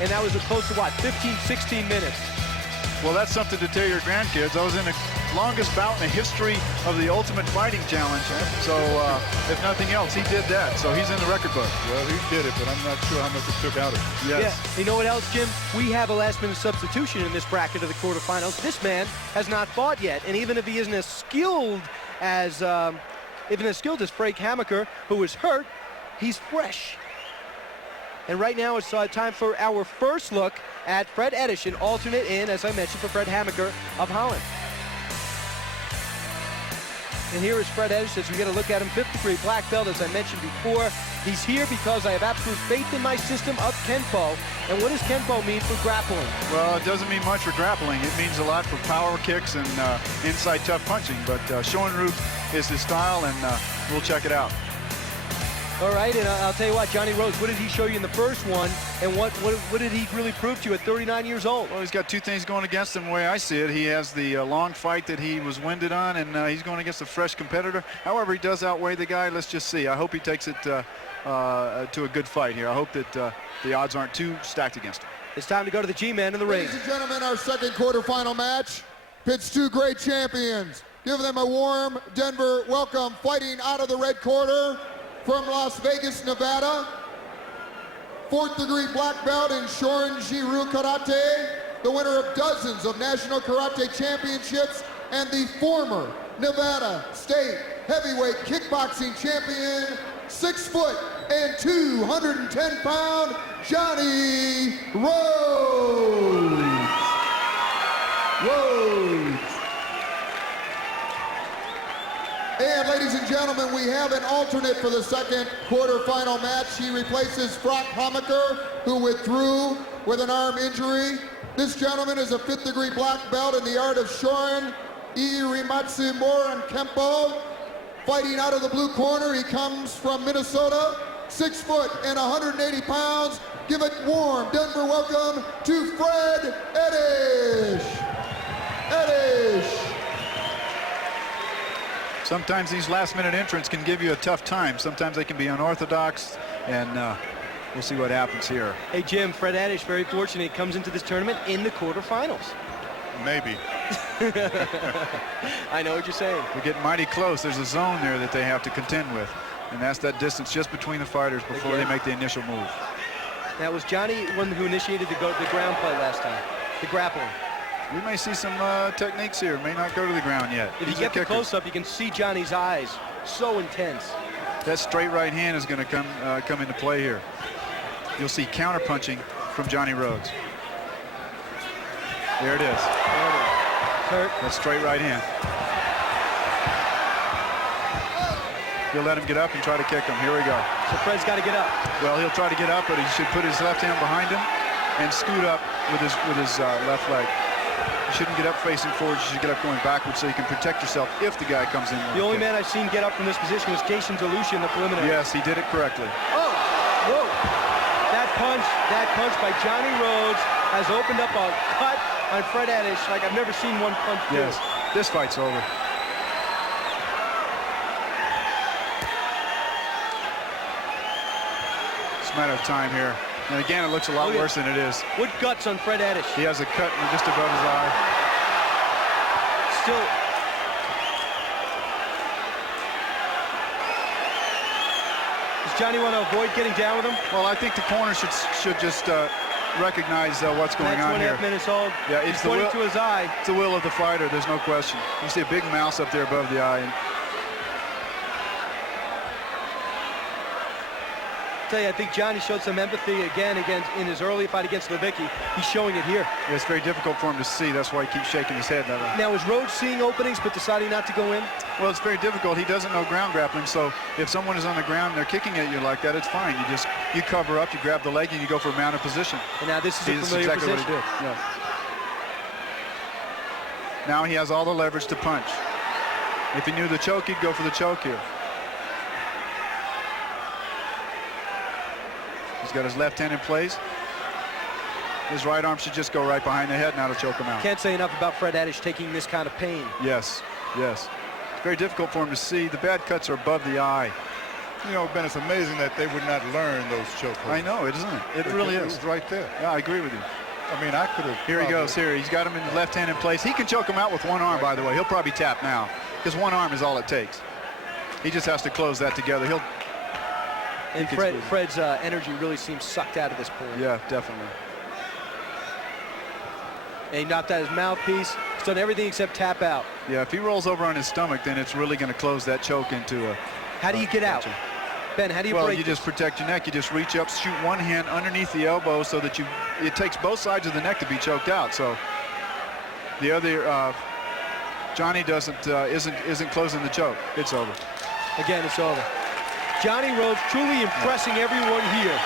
and that was close to, what, 15, 16 minutes. Well, that's something to tell your grandkids. I was in a longest bout in the history of the Ultimate Fighting Challenge. So if nothing else, he did that. So he's in the record book. Well, he did it, but I'm not sure how much it took out of him. Yes. Yeah. You know what else, Jim? We have a last-minute substitution in this bracket of the quarterfinals. This man has not fought yet, and even if he isn't as skilled as Frank Hammaker, who is hurt, he's fresh. And right now it's time for our first look at Fred Ettish, an alternate in, as I mentioned, for Fred Hammaker of Holland. And here is Fred Ettish as we get a look at him, 5th degree black belt, as I mentioned before. He's here because I have absolute faith in my system of Kenpo. And what does Kenpo mean for grappling? Well, it doesn't mean much for grappling. It means a lot for power kicks and inside tough punching. But Shorin-ryu is his style, and we'll check it out. All right, and I'll tell you what, Johnny Rhodes, what did he show you in the first one, and what did he really prove to you at 39 years old? Well, he's got two things going against him the way I see it. He has the long fight that he was winded on, and he's going against a fresh competitor. However, he does outweigh the guy. Let's just see. I hope he takes it to a good fight here. I hope that the odds aren't too stacked against him. It's time to go to the G-Man in the ring. Ladies and gentlemen, our second quarterfinal match pits two great champions. Give them a warm Denver welcome. Fighting out of the red corner, from Las Vegas, Nevada, 4th degree black belt in Shorin-ryu Karate, the winner of dozens of national karate championships, and the former Nevada State heavyweight kickboxing champion, 6 foot and 210 pound, Johnny Rhodes. And ladies and gentlemen, we have an alternate for the second quarterfinal match. He replaces Frank Hammaker, who withdrew with an arm injury. This gentleman is a 5th degree black belt in the art of Shorin, Irimatsu Moran Kempo. Fighting out of the blue corner, he comes from Minnesota, 6 foot and 180 pounds. Give it warm Denver welcome to Fred Ettish. Sometimes these last-minute entrants can give you a tough time. Sometimes they can be unorthodox, and we'll see what happens here. Hey, Jim, Fred Ettish, very fortunate. He comes into this tournament in the quarterfinals. Maybe. I know what you're saying. They're getting mighty close. There's a zone there that they have to contend with, and that's that distance just between the fighters before they make the initial move. That was Johnny, one who initiated the ground play last time, the grappling. We may see some techniques here. May not go to the ground yet. If you get the close-up, you can see Johnny's eyes. So intense. That straight right hand is going to come into play here. You'll see counter-punching from Johnny Rhodes. There it is. Hurt. That straight right hand. He'll let him get up and try to kick him. Here we go. So Fred's got to get up. Well, he'll try to get up, but he should put his left hand behind him and scoot up with his left leg. You shouldn't get up facing forward. You should get up going backwards so you can protect yourself if the guy comes in. The only man I've seen get up from this position was Jason DeLucia in the preliminary. Yes, he did it correctly. Oh, whoa. That punch by Johnny Rhodes has opened up a cut on Fred Ettish like I've never seen one punch do. Yes, this fight's over. It's a matter of time here. And again, it looks a lot worse than it is. What guts on Fred Ettish? He has a cut just above his eye. Still. Does Johnny want to avoid getting down with him? Well, I think the corner should just recognize what's going on here. 2.5 minutes old. Yeah, it's pointing to his eye. It's the will of the fighter. There's no question. You see a big mouse up there above the eye. And I think Johnny showed some empathy again in his early fight against Levicki. He's showing it here. Yeah, it's very difficult for him to see. That's why he keeps shaking his head that way. Now, is Rhodes seeing openings but deciding not to go in? Well, it's very difficult. He doesn't know ground grappling, so if someone is on the ground and they're kicking at you like that, it's fine. You cover up, you grab the leg, and you go for a mounted position. And now this is a familiar exactly position. What he did. Yeah. Now he has all the leverage to punch. If he knew the choke, he'd go for the choke here. He's got his left hand in place. His right arm should just go right behind the head, now to choke him out. Can't say enough about Fred Ettish taking this kind of pain. Yes, yes. It's very difficult for him to see. The bad cuts are above the eye. You know, Ben, it's amazing that they would not learn those choke holds. I know, isn't it? It really is. It was right there. Yeah, I agree with you. I mean, I could have. Here he goes. Here, he's got him in the left hand in place. He can choke him out with one arm, by the way. He'll probably tap now because one arm is all it takes. He just has to close that together. And Fred's energy really seems sucked out of this point. Yeah, definitely. And he knocked out his mouthpiece. He's done everything except tap out. Yeah, if he rolls over on his stomach, then it's really going to close that choke into a... How do you get out? Ben, how do you break Well, you just protect your neck. You just reach up, shoot one hand underneath the elbow so that it takes both sides of the neck to be choked out. So the other, Johnny isn't closing the choke. It's over. Again, it's over. Johnny Rhodes truly impressing everyone here.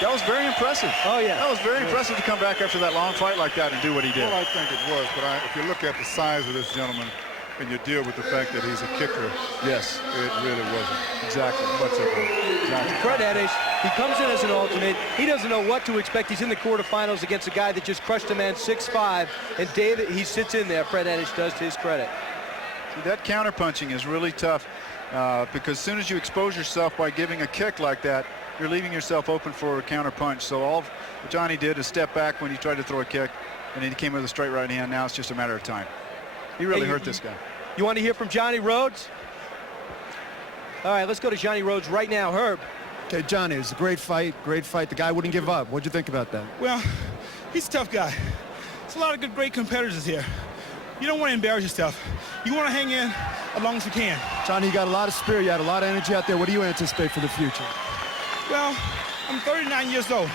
That was very impressive. Oh, yeah. That was very impressive to come back after that long fight like that and do what he did. Well, I think it was, but if you look at the size of this gentleman and you deal with the fact that he's a kicker, yes, it really wasn't. Exactly. Much of it. Exactly. Fred Ettish, he comes in as an alternate. He doesn't know what to expect. He's in the quarterfinals against a guy that just crushed a man 6'5", and David, he sits in there. Fred Ettish does to his credit. See, that counterpunching is really tough because as soon as you expose yourself by giving a kick like that, you're leaving yourself open for a counter punch. So all Johnny did is step back when he tried to throw a kick, and then he came with a straight right hand. Now it's just a matter of time. He really hurt this guy. You want to hear from Johnny Rhodes? All right, let's go to Johnny Rhodes right now. Herb. Okay, Johnny, it was a great fight, great fight. The guy wouldn't give up. What'd you think about that? Well, he's a tough guy. There's a lot of great competitors here. You don't want to embarrass yourself. You want to hang in as long as you can. Johnny, you got a lot of spirit. You had a lot of energy out there. What do you anticipate for the future? Well, I'm 39 years old.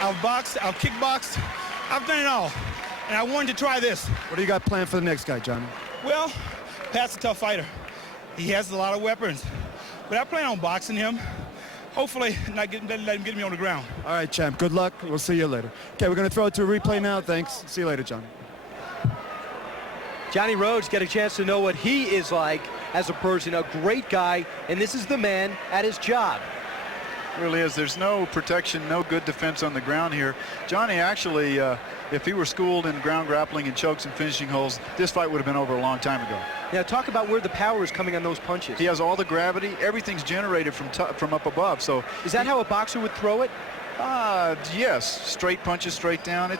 I've boxed, I've kickboxed, I've done it all. And I wanted to try this. What do you got planned for the next guy, Johnny? Well, Pat's a tough fighter. He has a lot of weapons. But I plan on boxing him. Hopefully, let him get me on the ground. All right, champ. Good luck. We'll see you later. Okay, we're going to throw it to a replay now. Thanks. See you later, Johnny. Johnny Rhodes get a chance to know what he is like as a person, a great guy, and this is the man at his job. It really is. There's no protection, no good defense on the ground here. Johnny actually, if he were schooled in ground grappling and chokes and finishing holds, this fight would have been over a long time ago. Now talk about where the power is coming on those punches. He has all the gravity. Everything's generated from up above. So is that how a boxer would throw it? Yes. Straight punches, straight down.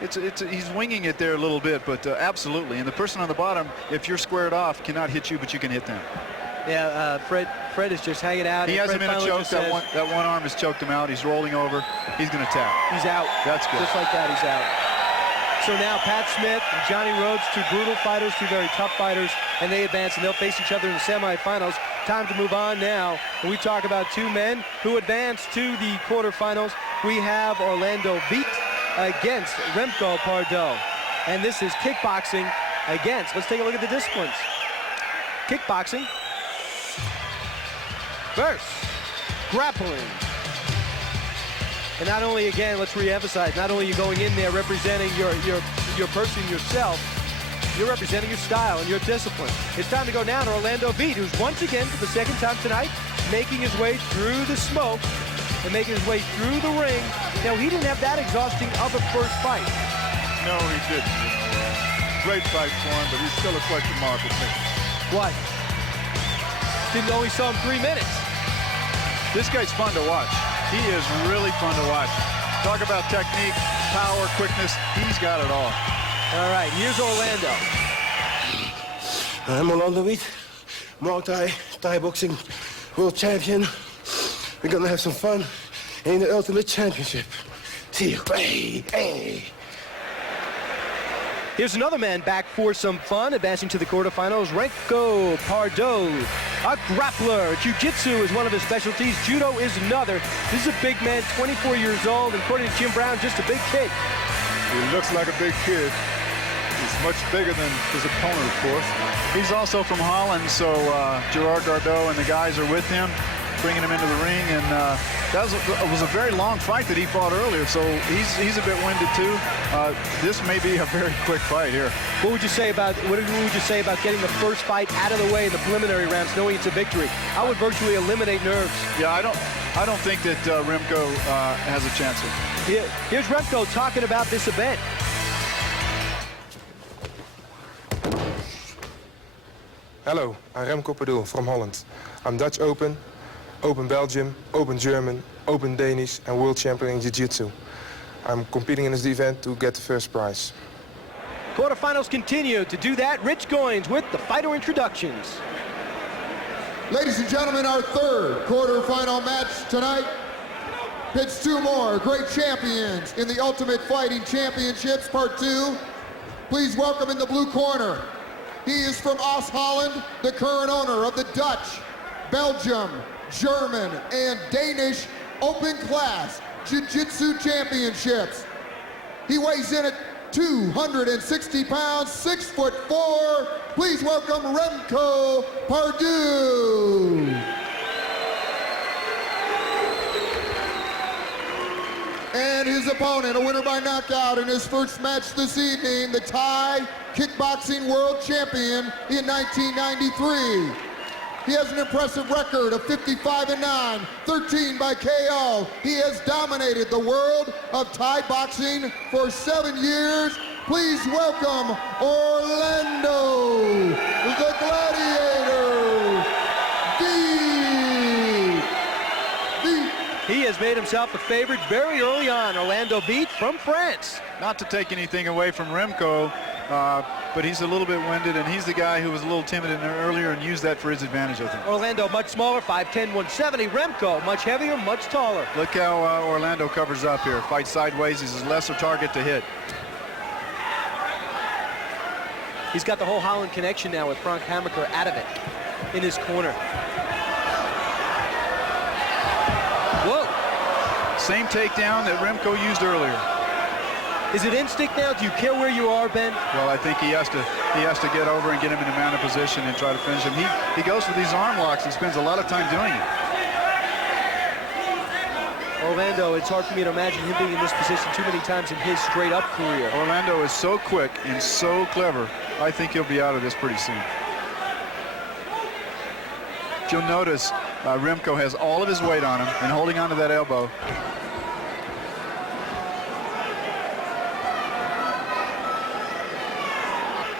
He's winging it there a little bit, but absolutely. And the person on the bottom, if you're squared off, cannot hit you, but you can hit them. Yeah, Fred is just hanging out. He has him in a choke. That one arm has choked him out. He's rolling over. He's going to tap. He's out. That's good. Just like that, he's out. So now Pat Smith and Johnny Rhodes, two brutal fighters, two very tough fighters, and they advance, and they'll face each other in the semifinals. Time to move on now. And we talk about two men who advance to the quarterfinals. We have Orlando Weit against Remco Pardoel. And this is kickboxing against, let's take a look at the disciplines. Kickboxing versus grappling. And not only, again, let's re-emphasize, not only are you going in there representing your person, yourself, you're representing your style and your discipline. It's time to go now to Orlando Weit, who's once again, for the second time tonight, making his way through the smoke and making his way through the ring. Now, he didn't have that exhausting of a first fight. No, he didn't. Great fight for him, but he's still a question mark with me. What? Didn't know he saw him 3 minutes. This guy's fun to watch. He is really fun to watch. Talk about technique, power, quickness. He's got it all. All right, here's Orlando. I'm Orlando Weit, Muay Thai boxing world champion. We're gonna have some fun in the Ultimate Championship. See you. Hey. Here's another man back for some fun, advancing to the quarterfinals, Remco Pardoel, a grappler. Jiu-jitsu is one of his specialties. Judo is another. This is a big man, 24 years old, and according to Jim Brown, just a big kid. He looks like a big kid. He's much bigger than his opponent, of course. He's also from Holland, so Gerard Dardeau and the guys are with him, bringing him into the ring, and that was a very long fight that he fought earlier, so he's a bit winded too. This may be a very quick fight here. What would you say about getting the first fight out of the way in the preliminary rounds, knowing it's a victory? I would virtually eliminate nerves. Yeah, I don't think that Remco has a chance here. Here's Remco talking about this event. Hello, I'm Remco Pardoel from Holland. I'm Dutch Open, Open Belgium, Open German, Open Danish, and World Champion in Jiu-Jitsu. I'm competing in this event to get the first prize. Quarterfinals continue. To do that, Rich Goins with the fighter introductions. Ladies and gentlemen, our third quarterfinal match tonight pits two more great champions in the Ultimate Fighting Championships, Part 2. Please welcome in the blue corner. He is from Holland, the current owner of the Dutch, Belgium, German, and Danish open class Jiu-Jitsu Championships. He weighs in at 260 pounds, 6'4". Please welcome Remco Pardoel. And his opponent, a winner by knockout in his first match this evening, the Thai kickboxing world champion in 1993. He has an impressive record of 55-9, 13 by KO. He has dominated the world of Thai boxing for 7 years. Please welcome Orlando, the Gladiator, He has made himself a favorite very early on. Orlando Beat from France. Not to take anything away from Remco, but he's a little bit winded, and he's the guy who was a little timid in there earlier and used that for his advantage, I think. Orlando much smaller, 5'10", 170. Remco much heavier, much taller. Look how Orlando covers up here. Fights sideways. He's a lesser target to hit. He's got the whole Holland connection now with Frank Hammaker out of it in his corner. Whoa. Same takedown that Remco used earlier. Is it instinct now? Do you care where you are, Ben? Well, I think he has to get over and get him in a mounted position and try to finish him. He goes for these arm locks and spends a lot of time doing it. Orlando, it's hard for me to imagine him being in this position too many times in his straight-up career. Orlando is so quick and so clever. I think he'll be out of this pretty soon. If you'll notice, Remco has all of his weight on him and holding onto that elbow.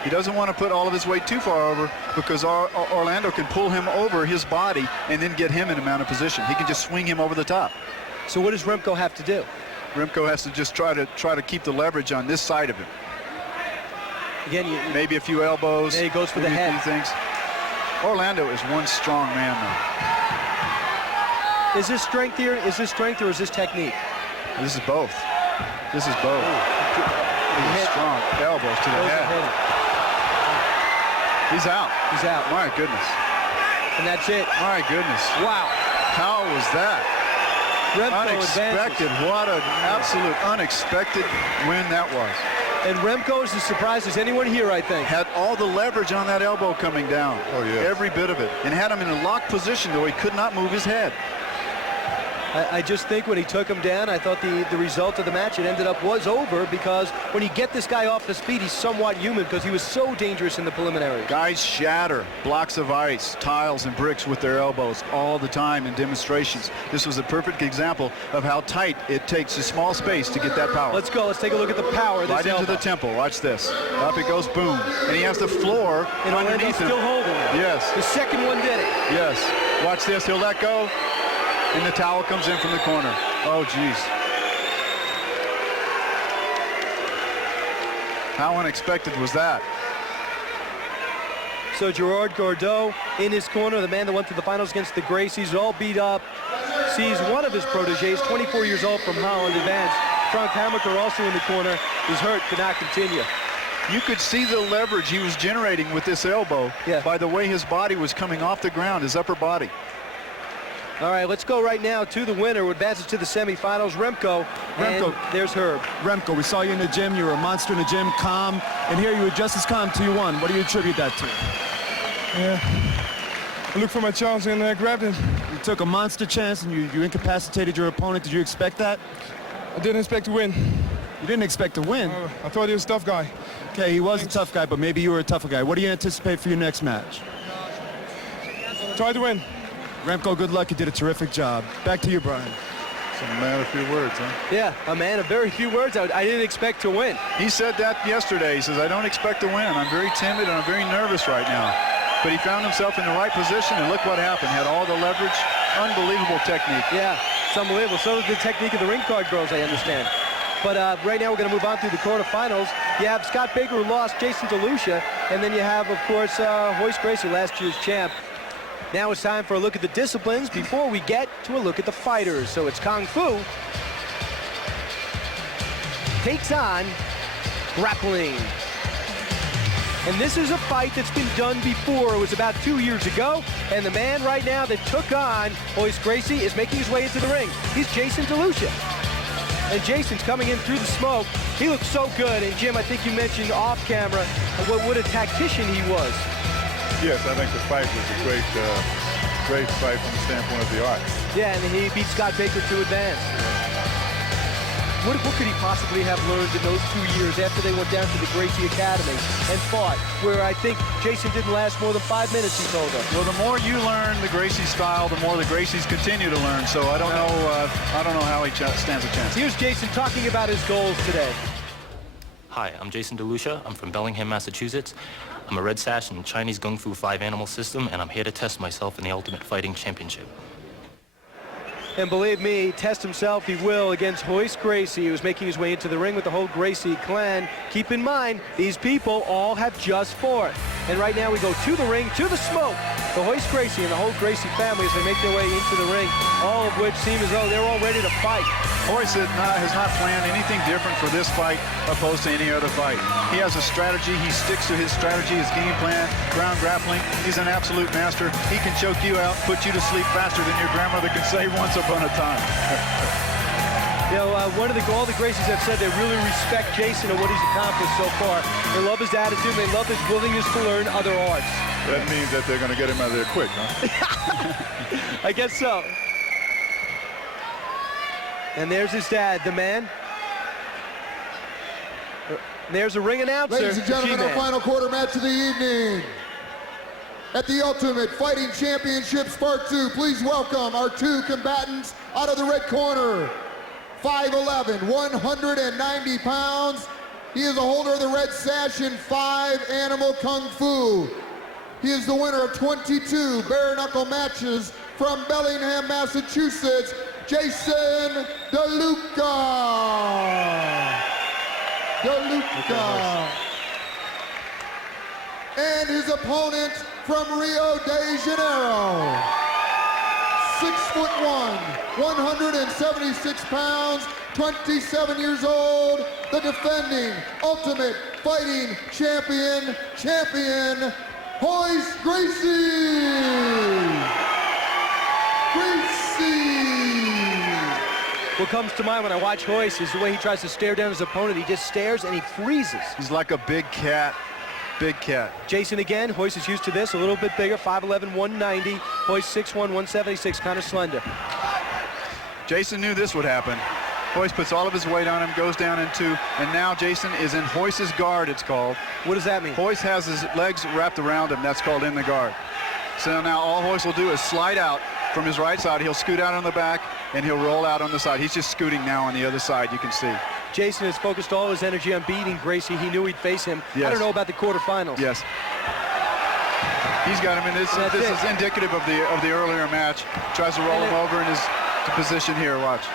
He doesn't want to put all of his weight too far over because Orlando can pull him over his body and then get him in a mounted position. He can just swing him over the top. So what does Remco have to do? Remco has to just try to keep the leverage on this side of him. Again, maybe a few elbows. Yeah, he goes for the head. Things. Orlando is one strong man, though. Is this strength here? Is this strength or is this technique? This is both. This is both. Strong elbows to the head. He's out. He's out. My goodness. And that's it. My goodness. Wow. How was that? Remco unexpected. Advances. What an absolute unexpected win that was. And Remco is as surprised as anyone here, I think. Had all the leverage on that elbow coming down. Oh, yeah. Every bit of it. And had him in a locked position, though he could not move his head. I just think when he took him down, I thought the result of the match, it ended up was over because when you get this guy off his feet, he's somewhat human because he was so dangerous in the preliminary. Guys shatter blocks of ice, tiles, and bricks with their elbows all the time in demonstrations. This was a perfect example of how tight it takes a small space to get that power. Let's go. Let's take a look at the power of this right into elbow. the temple. Watch this. Up it goes, boom. And he has the floor and underneath him. Still holding it. Yes. The second one did it. Yes. Watch this. He'll let go. And the towel comes in from the corner. Oh, geez. How unexpected was that? So Gerard Gordeau in his corner, the man that went to the finals against the Gracies, all beat up. Sees one of his proteges, 24 years old from Holland, advance. Frank Hammaker also in the corner, is hurt, cannot continue. You could see the leverage he was generating with this elbow by the way his body was coming off the ground, his upper body. All right, let's go right now to the winner who advances to the semifinals, Remco. And there's Herb. Remco, we saw you in the gym. You were a monster in the gym, calm. And here you were just as calm till you won. What do you attribute that to? Yeah, I looked for my chance and grabbed him. You took a monster chance and you incapacitated your opponent. Did you expect that? I didn't expect to win. You didn't expect to win? I thought he was a tough guy. Okay, he was a tough guy, but maybe you were a tougher guy. What do you anticipate for your next match? Try to win. Remco, good luck. You did a terrific job. Back to you, Brian. So a man of few words, huh? Yeah, a man of very few words. I didn't expect to win. He said that yesterday. He says, I don't expect to win. I'm very timid and I'm very nervous right now. But he found himself in the right position, and look what happened. Had all the leverage. Unbelievable technique. Yeah, it's unbelievable. So is the technique of the ring card girls, I understand. But right now we're going to move on through the quarterfinals. You have Scott Baker, who lost, Jason DeLucia, and then you have, of course, Royce Gracie, last year's champ. Now it's time for a look at the disciplines before we get to a look at the fighters. So it's Kung Fu takes on grappling. And this is a fight that's been done before. It was about 2 years ago. And the man right now that took on Royce Gracie is making his way into the ring. He's Jason DeLucia. And Jason's coming in through the smoke. He looks so good. And Jim, I think you mentioned off camera what a tactician he was. Yes, I think the fight was a great fight from the standpoint of the arts. Yeah, and he beat Scott Baker to advance. What could he possibly have learned in those 2 years after they went down to the Gracie Academy and fought, where I think Jason didn't last more than 5 minutes, he told us? Well, the more you learn the Gracie style, the more the Gracies continue to learn. So I don't know how he stands a chance. Here's Jason talking about his goals today. Hi, I'm Jason DeLucia. I'm from Bellingham, Massachusetts. I'm a red sash in the Chinese Kung Fu 5-animal system, and I'm here to test myself in the Ultimate Fighting Championship. And believe me, test himself he will against Royce Gracie, who's making his way into the ring with the whole Gracie clan. Keep in mind, these people all have just fought. And right now we go to the ring, to the smoke, for Royce Gracie and the whole Gracie family as they make their way into the ring, all of which seem as though they're all ready to fight. Royce has not planned anything different for this fight opposed to any other fight. He has a strategy. He sticks to his strategy, his game plan, ground grappling. He's an absolute master. He can choke you out, put you to sleep faster than your grandmother can say once upon a time. You know, all the Gracies have said they really respect Jason and what he's accomplished so far. They love his attitude, they love his willingness to learn other arts. That means that they're going to get him out of there quick, huh? I guess so. And there's his dad, the man. There's a ring announcer. Ladies and gentlemen, our final quarter match of the evening. At the Ultimate Fighting Championships Part 2, please welcome our two combatants out of the red corner. 5'11", 190 pounds. He is a holder of the red sash in 5-animal Kung Fu. He is the winner of 22 bare-knuckle matches from Bellingham, Massachusetts, Jason DeLucia. And his opponent from Rio de Janeiro, 6'1", 176 pounds, 27 years old, the defending Ultimate Fighting Champion, Royce Gracie. What comes to mind when I watch Royce is the way he tries to stare down his opponent. He just stares and he freezes. He's like a big cat. Big cat. Jason again. Royce is used to this, a little bit bigger, 5'11", 190. Royce 6'1", 176, kind of slender. Jason knew this would happen. Royce puts all of his weight on him, goes down into, and now Jason is in Royce's guard, it's called. What does that mean? Royce has his legs wrapped around him. That's called in the guard. So now all Royce will do is slide out from his right side. He'll scoot out on the back, and he'll roll out on the side. He's just scooting now on the other side, you can see. Jason has focused all his energy on beating Gracie. He knew he'd face him. Yes. I don't know about the quarterfinals. Yes. He's got him in this. This is indicative of the earlier match. Tries to roll him over in his position here. Watch.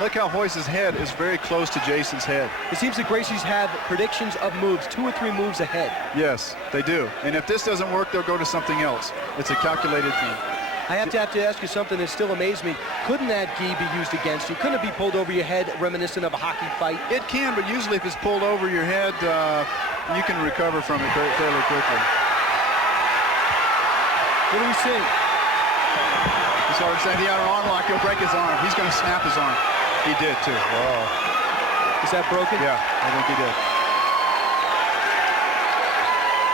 Look how Royce's head is very close to Jason's head. It seems that Gracie's have predictions of moves, 2 or 3 moves ahead. Yes, they do. And if this doesn't work, they'll go to something else. It's a calculated thing. I have to ask you something that still amazed me. Couldn't that gi be used against you? Couldn't it be pulled over your head, reminiscent of a hockey fight? It can, but usually if it's pulled over your head, you can recover from it fairly quickly. What do we see? He's already saying he had an arm lock. He'll break his arm. He's going to snap his arm. He did, too. Oh. Is that broken? Yeah, I think he did.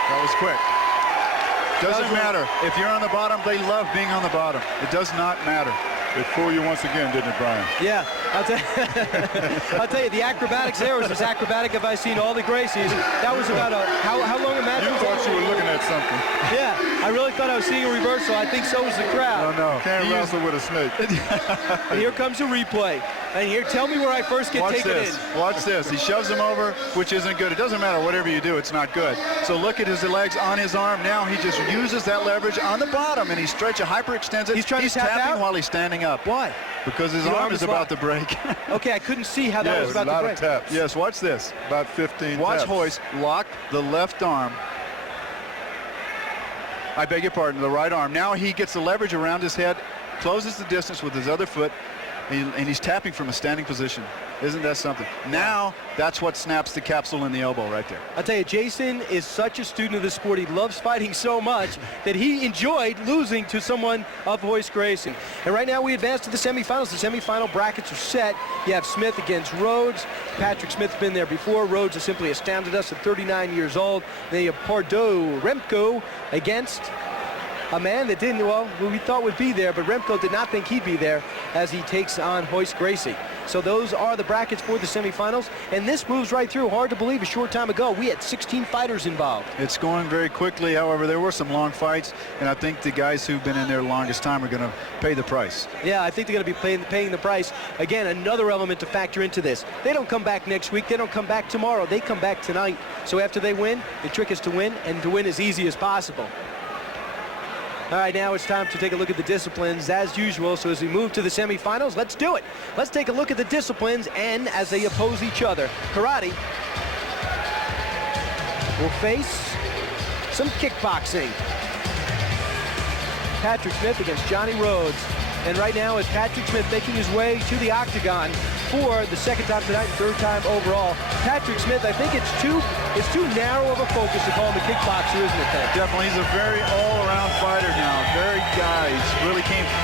That was quick. Doesn't matter. If you're on the bottom, they love being on the bottom. It does not matter. It fooled you once again, didn't it, Brian? Yeah, I'll tell you, the acrobatics there was as acrobatic as I've seen all the Gracies. That was about how long a match was that? You thought you were looking at something. Yeah, I really thought I was seeing a reversal. I think so was the crowd. No. Can't wrestle with a snake. And here comes a replay. And here, tell me where I first get taken in. Watch this. He shoves him over, which isn't good. It doesn't matter. Whatever you do, it's not good. So look at his legs on his arm. Now he just uses that leverage on the bottom, and he stretches, hyperextends it. He's trying to tap tapping out? while he's standing up. Why? Because his arm is about to break. Okay, I couldn't see how that was about to break. A lot of taps. Yes, watch this. About 15 Watch taps. Royce lock the left arm. I beg your pardon, the right arm. Now he gets the leverage around his head, closes the distance with his other foot, and he's tapping from a standing position. Isn't that something? Now, that's what snaps the capsule in the elbow right there. I'll tell you, Jason is such a student of the sport. He loves fighting so much that he enjoyed losing to someone of Royce Gracie. And right now we advance to the semifinals. The semifinal brackets are set. You have Smith against Rhodes. Patrick Smith's been there before. Rhodes has simply astounded us at 39 years old. Then you have Pardoel, Remco against a man that didn't, well, who we thought would be there, but Remco did not think he'd be there as he takes on Royce Gracie. So those are the brackets for the semifinals, and this moves right through. Hard to believe a short time ago we had 16 fighters involved. It's going very quickly. However, there were some long fights, and I think the guys who've been in there the longest time are going to pay the price. Yeah, I think they're going to be paying the price. Again, another element to factor into this. They don't come back next week. They don't come back tomorrow. They come back tonight. So after they win, the trick is to win, and to win as easy as possible. All right, now it's time to take a look at the disciplines as usual. So as we move to the semifinals, let's do it. Let's take a look at the disciplines and as they oppose each other. Karate will face some kickboxing. Patrick Smith against Johnny Rhodes. And right now it's Patrick Smith making his way to the octagon for the second time tonight and third time overall. Patrick Smith, I think it's too narrow of a focus to call him a kickboxer, isn't it, Ted? Definitely. He's a very all-around fighter now. Very guy.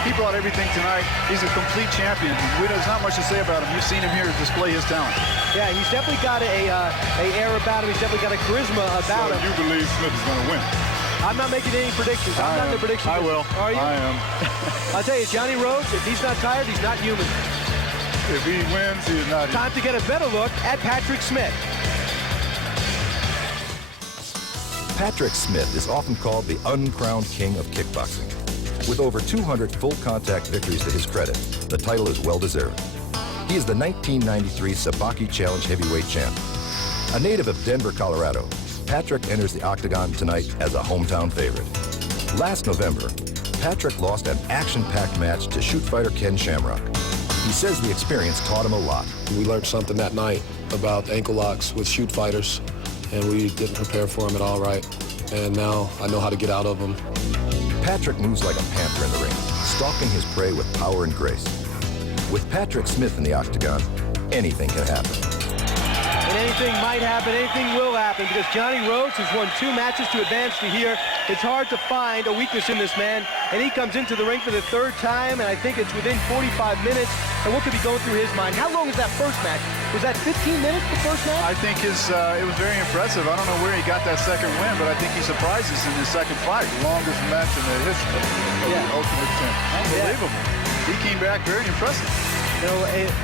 He brought everything tonight. He's a complete champion. There's not much to say about him. You've seen him here display his talent. Yeah, he's definitely got a air about him. He's definitely got a charisma about him. So you believe Smith is going to win? I'm not making any predictions. I'm not in the prediction. I will. Are you? I am. I'll tell you, Johnny Rhodes, if he's not tired, he's not human. If he wins, he is not human. Time to get a better look at Patrick Smith. Patrick Smith is often called the uncrowned king of kickboxing. With over 200 full-contact victories to his credit, the title is well-deserved. He is the 1993 Sabaki Challenge heavyweight champ. A native of Denver, Colorado, Patrick enters the octagon tonight as a hometown favorite. Last November, Patrick lost an action-packed match to shoot fighter Ken Shamrock. He says the experience taught him a lot. We learned something that night about ankle locks with shoot fighters, and we didn't prepare for them at all right. And now I know how to get out of them. Patrick moves like a panther in the ring, stalking his prey with power and grace. With Patrick Smith in the octagon, anything can happen. And anything might happen, anything will happen, because Johnny Rhodes has won 2 matches to advance to here. It's hard to find a weakness in this man, and he comes into the ring for the 3rd time, and I think it's within 45 minutes. And what could be going through his mind? How long was that first match? Was that 15 minutes, the first match? I think it was very impressive. I don't know where he got that second win, but I think he surprised us in his second fight. Longest match in the history of the Ultimate Champ. Unbelievable. Yeah. He came back very impressive. You know, and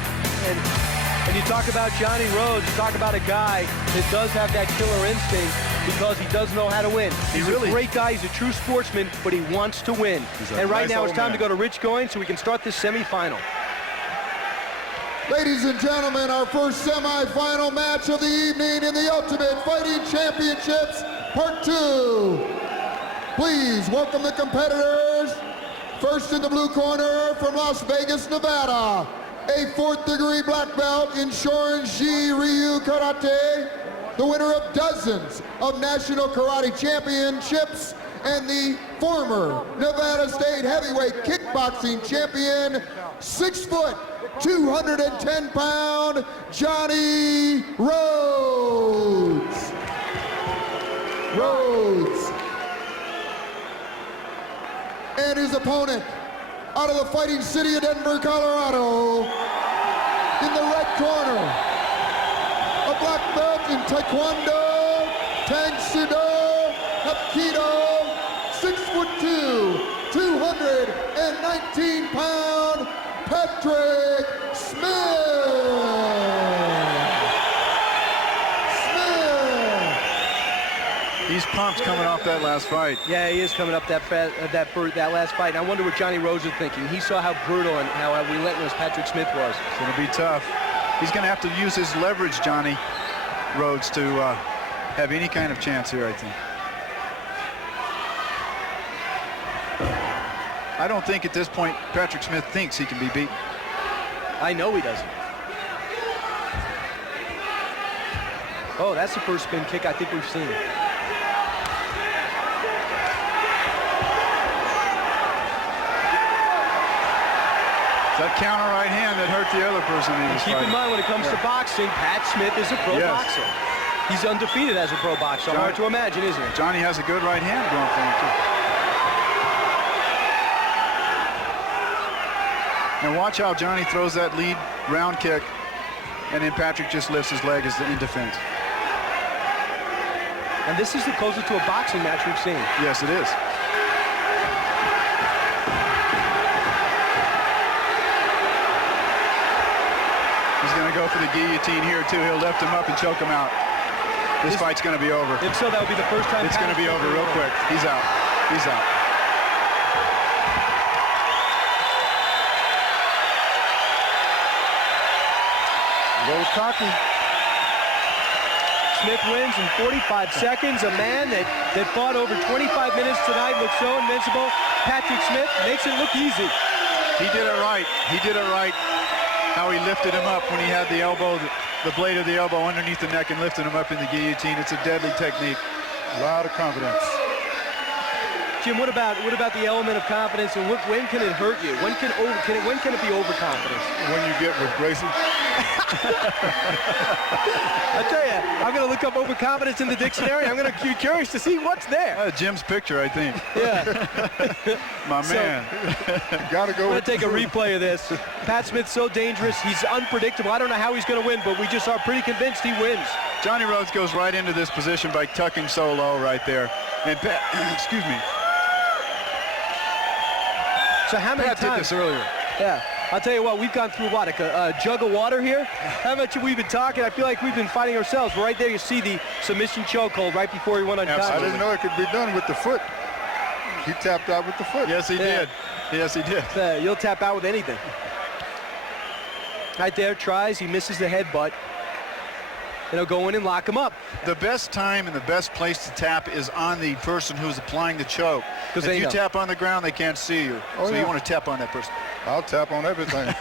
you talk about Johnny Rhodes, you talk about a guy that does have that killer instinct because he does know how to win. He's a great guy, he's a true sportsman, but he wants to win. And right now it's time to go to Rich Goins so we can start this semifinal. Ladies and gentlemen, our first semifinal match of the evening in the Ultimate Fighting Championships, Part 2. Please welcome the competitors. First in the blue corner from Las Vegas, Nevada, a 4th-degree black belt in Shorin-ji Ryu Karate, the winner of dozens of national karate championships, and the former Nevada State heavyweight kickboxing champion, 6 foot, 210-pound Johnny Rhodes. And his opponent, out of the fighting city of Denver, Colorado, in the red corner, a black belt in Taekwondo, Tang Sudo, Hapkido, 6'2", 219-pound Patrick Smith. He's pumped coming off that last fight. Yeah, he is coming up that last fight. And I wonder what Johnny Rhodes is thinking. He saw how brutal and how relentless Patrick Smith was. It's going to be tough. He's going to have to use his leverage, Johnny Rhodes, to have any kind of chance here, I think. I don't think at this point Patrick Smith thinks he can be beaten. I know he doesn't. Oh, that's the first spin kick I think we've seen. That counter right hand that hurt the other person. Keep in mind, when it comes to boxing, Pat Smith is a pro boxer. He's undefeated as a pro boxer. Hard to imagine, isn't it? Johnny has a good right hand going for him, too. And watch how Johnny throws that lead round kick, and then Patrick just lifts his leg in defense. And this is the closest to a boxing match we've seen. Yes, it is. He's going to go for the guillotine here, too. He'll lift him up and choke him out. This fight's going to be over. If so, that would be the first time. It's going to be over real quick. He's out. He's out. A little cocky. Smith wins in 45 seconds. A man that fought over 25 minutes tonight looks so invincible. Patrick Smith makes it look easy. He did it right. He did it right. How he lifted him up when he had the elbow, the blade of the elbow underneath the neck and lifted him up in the guillotine. It's a deadly technique. A lot of confidence. Jim, what about the element of confidence, and when can it hurt you? When can it be overconfidence? When you get with Gracie. I tell you, I'm going to look up overconfidence in the dictionary. I'm going to be curious to see what's there. Jim's picture, I think. Yeah. My man. Gotta go. I'm going to take a replay of this. Pat Smith's so dangerous. He's unpredictable. I don't know how he's going to win, but we just are pretty convinced he wins. Johnny Rhodes goes right into this position by tucking so low right there. And Pat, excuse me. So how many Pat times? did this earlier. Yeah. I'll tell you what, we've gone through what, a jug of water here? How much have we been talking? I feel like we've been fighting ourselves. Right there, you see the submission chokehold right before he went on. I didn't know it could be done with the foot. He tapped out with the foot. Yes, he did. Yes, he did. You'll tap out with anything. Right there, tries. He misses the headbutt. And he'll go in and lock him up. The best time and the best place to tap is on the person who's applying the choke. Because if you tap on the ground, they can't see you. So you want to tap on that person. I'll tap on everything.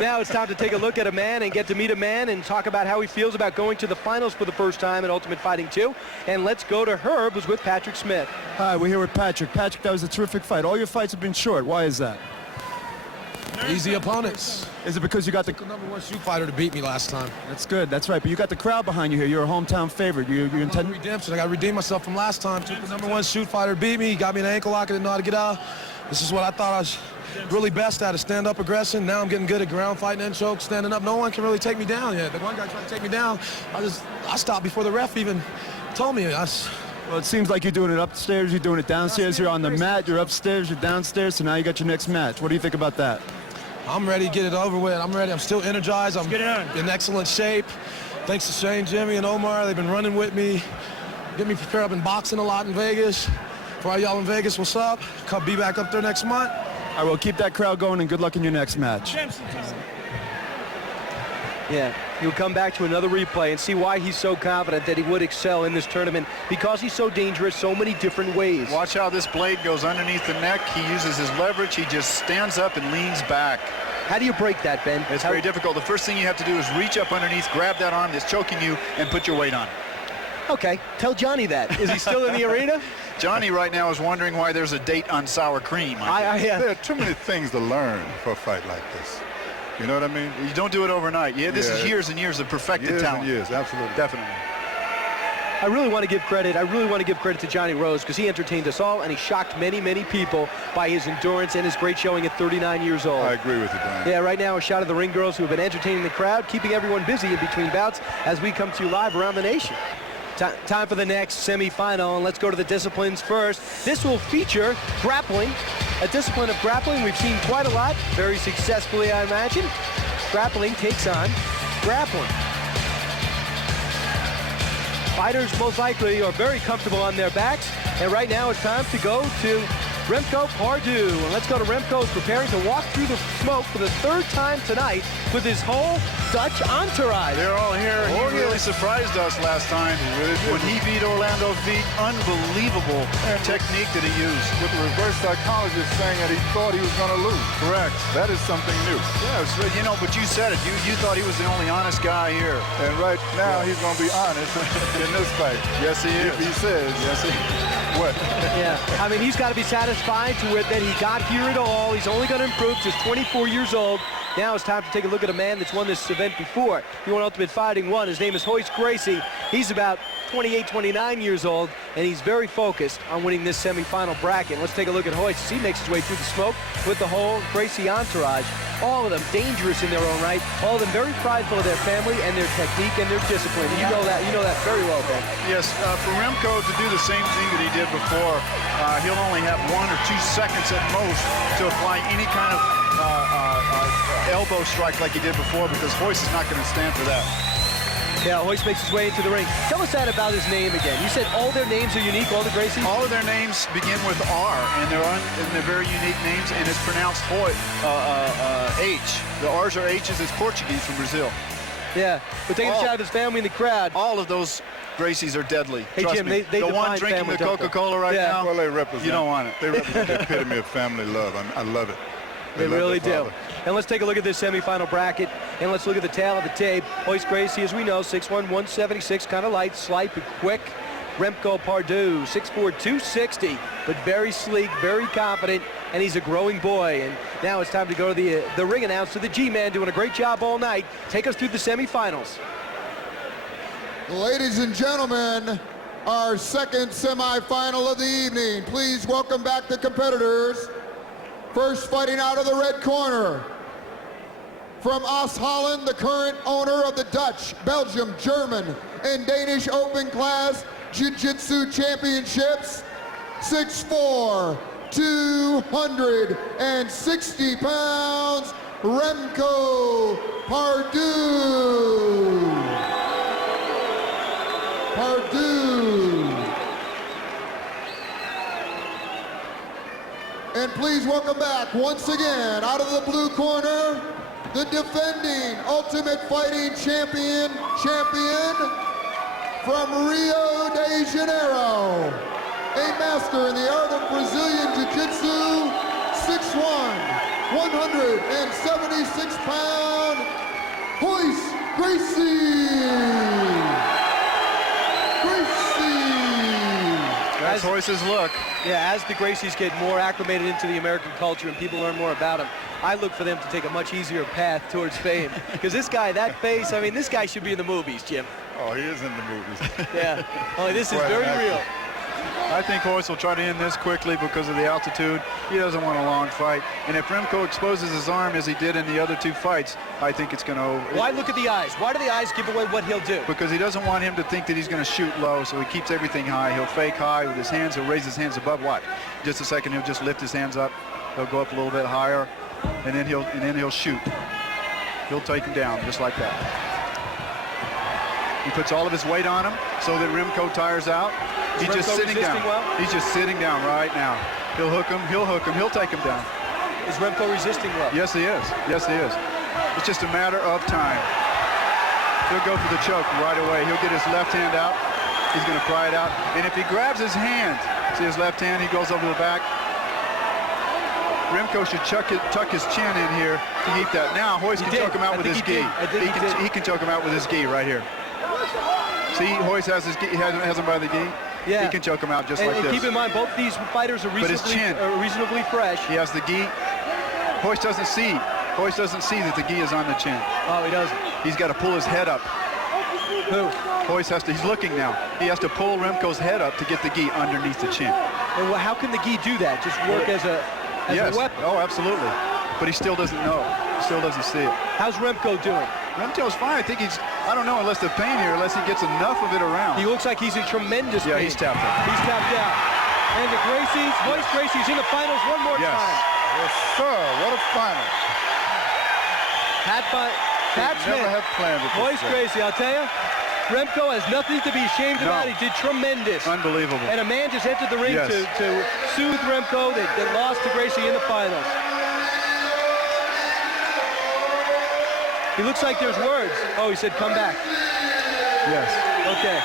Now it's time to take a look at a man and get to meet a man and talk about how he feels about going to the finals for the first time at Ultimate Fighting 2. And let's go to Herb, who's with Patrick Smith. Hi, we're here with Patrick. Patrick, that was a terrific fight. All your fights have been short. Why is that? Easy opponents. Is it because you got the number one shoot fighter to beat me last time? That's good. That's right. But you got the crowd behind you here. You're a hometown favorite. You intend redemption. I got to redeem myself from last time. Took the number one shoot fighter to beat me. He got me an ankle lock. I didn't know how to get out. This is what I thought I was really best at, is stand-up aggression. Now I'm getting good at ground fighting and choke, standing up. No one can really take me down yet. The one guy tried to take me down. I stopped before the ref even told me. Well, it seems like you're doing it upstairs. You're doing it downstairs. You're on the mat. You're upstairs. You're downstairs. So now you got your next match. What do you think about that? I'm ready to get it over with. I'm ready. I'm still energized. I'm in excellent shape. Thanks to Shane, Jimmy, and Omar. They've been running with me, getting me prepared. I've been boxing a lot in Vegas. For all y'all in Vegas, what's up? Come be back up there next month. I will keep that crowd going, and good luck in your next match. Yeah, he'll come back to another replay and see why he's so confident that he would excel in this tournament, because he's so dangerous so many different ways. Watch how this blade goes underneath the neck. He uses his leverage. He just stands up and leans back. How do you break that, Ben? It's very difficult. The first thing you have to do is reach up underneath, grab that arm that's choking you, and put your weight on. Okay, tell Johnny that. Is he still in the arena? Johnny right now is wondering why there's a date on sour cream. There are too many things to learn for a fight like this. You know what I mean? You don't do it overnight. Yeah, this is years and years of perfected talent. Years, absolutely. Definitely. I really want to give credit. I really want to give credit to Johnny Rhodes, because he entertained us all and he shocked many, many people by his endurance and his great showing at 39 years old. I agree with you, Brian. Yeah, right now a shot of the ring girls who have been entertaining the crowd, keeping everyone busy in between bouts as we come to you live around the nation. Time for the next semifinal, and let's go to the disciplines first. This will feature grappling, a discipline of grappling we've seen quite a lot, very successfully, I imagine. Grappling takes on grappling. Fighters most likely are very comfortable on their backs. And right now it's time to go to Remco Pardoel. And let's go to Remco, who's preparing to walk through the smoke for the 3rd time tonight with his whole Dutch entourage. They're all here. He really surprised us last time when he beat Orlando Veit. Unbelievable technique that he used. With the reverse psychologist saying that he thought he was going to lose. Correct. That is something new. Yeah, you know, but you said it. You thought he was the only honest guy here. And right now he's going to be honest in this fight. Yes, he is. If he says. Yes, he is. What? Yeah, I mean, he's got to be satisfied to that he got here at all. He's only going to improve. Just 24 years old. Now it's time to take a look at a man that's won this event before. He won Ultimate Fighting 1. His name is Royce Gracie. He's about 28, 29 years old, and he's very focused on winning this semifinal bracket. Let's take a look at Royce as he makes his way through the smoke with the whole Gracie entourage. All of them dangerous in their own right. All of them very prideful of their family and their technique and their discipline. You know that very well, Ben. Yes, for Remco to do the same thing that he did before, he'll only have 1 or 2 seconds at most to apply any kind of elbow strike like he did before, because Royce is not going to stand for that. Yeah, Royce makes his way into the ring. Tell us that about his name again. You said all their names are unique, all the Gracies? All of their names begin with R, and they're very unique names, and it's pronounced H. The R's are H's. It's Portuguese from Brazil. Yeah, but taking a shot of his family in the crowd. All of those Gracies are deadly. Hey, Trust Jim, me. they the one define drinking family, the Coca-Cola right now, well, they represent. You don't want it. They represent the epitome of family love. I love it. They really do. And let's take a look at this semifinal bracket, and let's look at the tail of the tape. Royce Gracie, as we know, 6'1", 176, kind of light, slight, but quick. Remco Pardoel, 6'4", 260, but very sleek, very confident, and he's a growing boy. And now it's time to go to the ring announcer, the G-Man, doing a great job all night. Take us through the semifinals. Ladies and gentlemen, our second semifinal of the evening. Please welcome back the competitors. First, fighting out of the red corner, from Oost Holland, the current owner of the Dutch, Belgium, German, and Danish open class Jiu-Jitsu championships, 6'4", 260 pounds, Remco Pardoel. And please welcome back, once again, out of the blue corner, the defending Ultimate Fighting Champion from Rio de Janeiro, a master in the art of Brazilian Jiu-Jitsu, 6'1", 176-pound, Royce Gracie. That's Royce's look. Yeah, as the Gracies get more acclimated into the American culture and people learn more about him, I look for them to take a much easier path towards fame. Because this guy, that face, I mean, this guy should be in the movies, Jim. Oh, he is in the movies. Yeah. Oh, this is very real. I think Royce will try to end this quickly because of the altitude. He doesn't want a long fight. And if Remco exposes his arm as he did in the other 2 fights, I think it's going to... Why look at the eyes? Why do the eyes give away what he'll do? Because he doesn't want him to think that he's going to shoot low, so he keeps everything high. He'll fake high with his hands. He'll raise his hands above. Watch. Just a second, he'll just lift his hands up. He'll go up a little bit higher, and then he'll shoot. He'll take him down just like that. He puts all of his weight on him so that Remco tires out. He's just sitting down. Well? He's just sitting down right now. He'll hook him, he'll take him down. Is Remco resisting well? Yes, he is. Yes, he is. It's just a matter of time. He'll go for the choke right away. He'll get his left hand out. He's going to pry it out. And if he grabs his hand, see his left hand, he goes over the back. Remco should tuck his chin in here to keep that. Now, Royce can choke him out with his gi. He can choke him out with his gi right here. See, Royce has his gi, he has him by the gi. Yeah. He can choke him out just like this. And keep in mind, both these fighters are reasonably fresh. He has the gi. Royce doesn't see that the gi is on the chin. Oh, he doesn't. He's got to pull his head up. Who? Royce he's looking now. He has to pull Remco's head up to get the gi underneath the chin. And how can the gi do that? Just work as a weapon? Oh, absolutely. But he still doesn't know. He still doesn't see it. How's Remco doing? Remco's fine. I think I don't know unless the pain here, unless he gets enough of it around. He looks like he's in tremendous pain. Yeah, he's tapped out. He's tapped out. And the Gracies, Royce Gracie's in the finals one more time. Yes, sir. What a final. Pat Smith. Never have planned it. Royce Gracie, I'll tell you, Remco has nothing to be ashamed about. He did tremendous. Unbelievable. And a man just entered the ring to soothe Remco that lost to Gracie in the finals. He looks like there's words. Oh, he said, come back. Yes. Okay.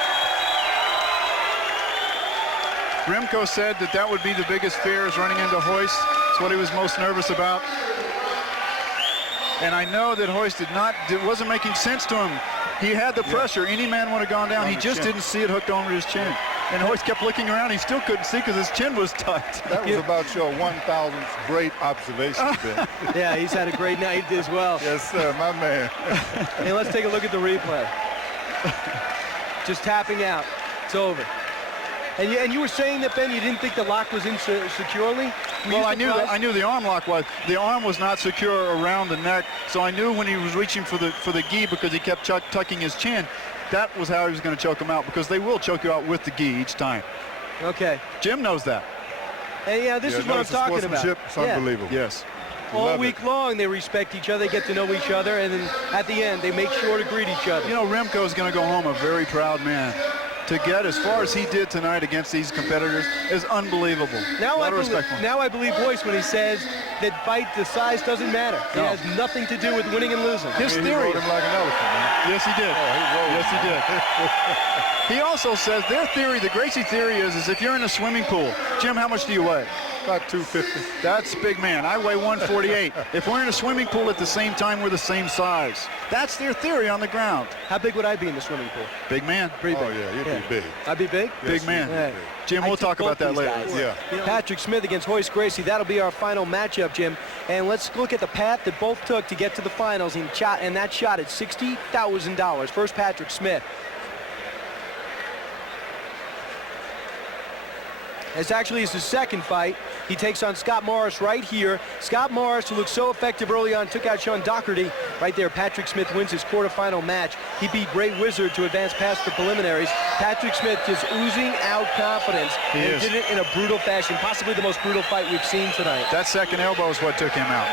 Remco said that would be the biggest fear, is running into Royce. It's what he was most nervous about. And I know that Royce it wasn't making sense to him. He had the pressure. Any man would have gone down. He just didn't see it hooked over his chin. And Royce kept looking around. He still couldn't see because his chin was tight. That was about your 1,000th great observation, Ben. Yeah, he's had a great night as well. Yes, sir, my man. Hey, let's take a look at the replay. Just tapping out. It's over. And you were saying that, Ben, you didn't think the lock was in securely? Well, I knew the arm lock was. The arm was not secure around the neck, so I knew when he was reaching for the gi because he kept tucking his chin, that was how he was going to choke him out, because they will choke you out with the gi each time. Okay. Jim knows that. And yeah, this is what I'm talking about. It's unbelievable. Yes. All week long, they respect each other, they get to know each other, and then at the end, they make sure to greet each other. You know, Remco is going to go home a very proud man. To get as far as he did tonight against these competitors is unbelievable. Now I believe Royce when he says that fight, the size doesn't matter. It has nothing to do with winning and losing. His theory. He rode him like an elephant, man. Yes, he did. Yes, he did. He also says their theory, the Gracie theory is if you're in a swimming pool, Jim, how much do you weigh? About 250. That's big man. I weigh 148. If we're in a swimming pool at the same time, we're the same size. That's their theory on the ground. How big would I be in the swimming pool? Big man. Pretty big. Oh, yeah, you'd be big. I'd be big? Big man. Yeah. Jim, we'll talk about that later. Yeah. Patrick Smith against Royce Gracie. That'll be our final matchup, Jim. And let's look at the path that both took to get to the finals. And that shot at $60,000. First, Patrick Smith. It's actually his second fight. He takes on Scott Morris right here. Scott Morris, who looked so effective early on, took out Sean Doherty. Right there, Patrick Smith wins his quarterfinal match. He beat Great Wizard to advance past the preliminaries. Patrick Smith just oozing out confidence. And did it in a brutal fashion, possibly the most brutal fight we've seen tonight. That second elbow is what took him out.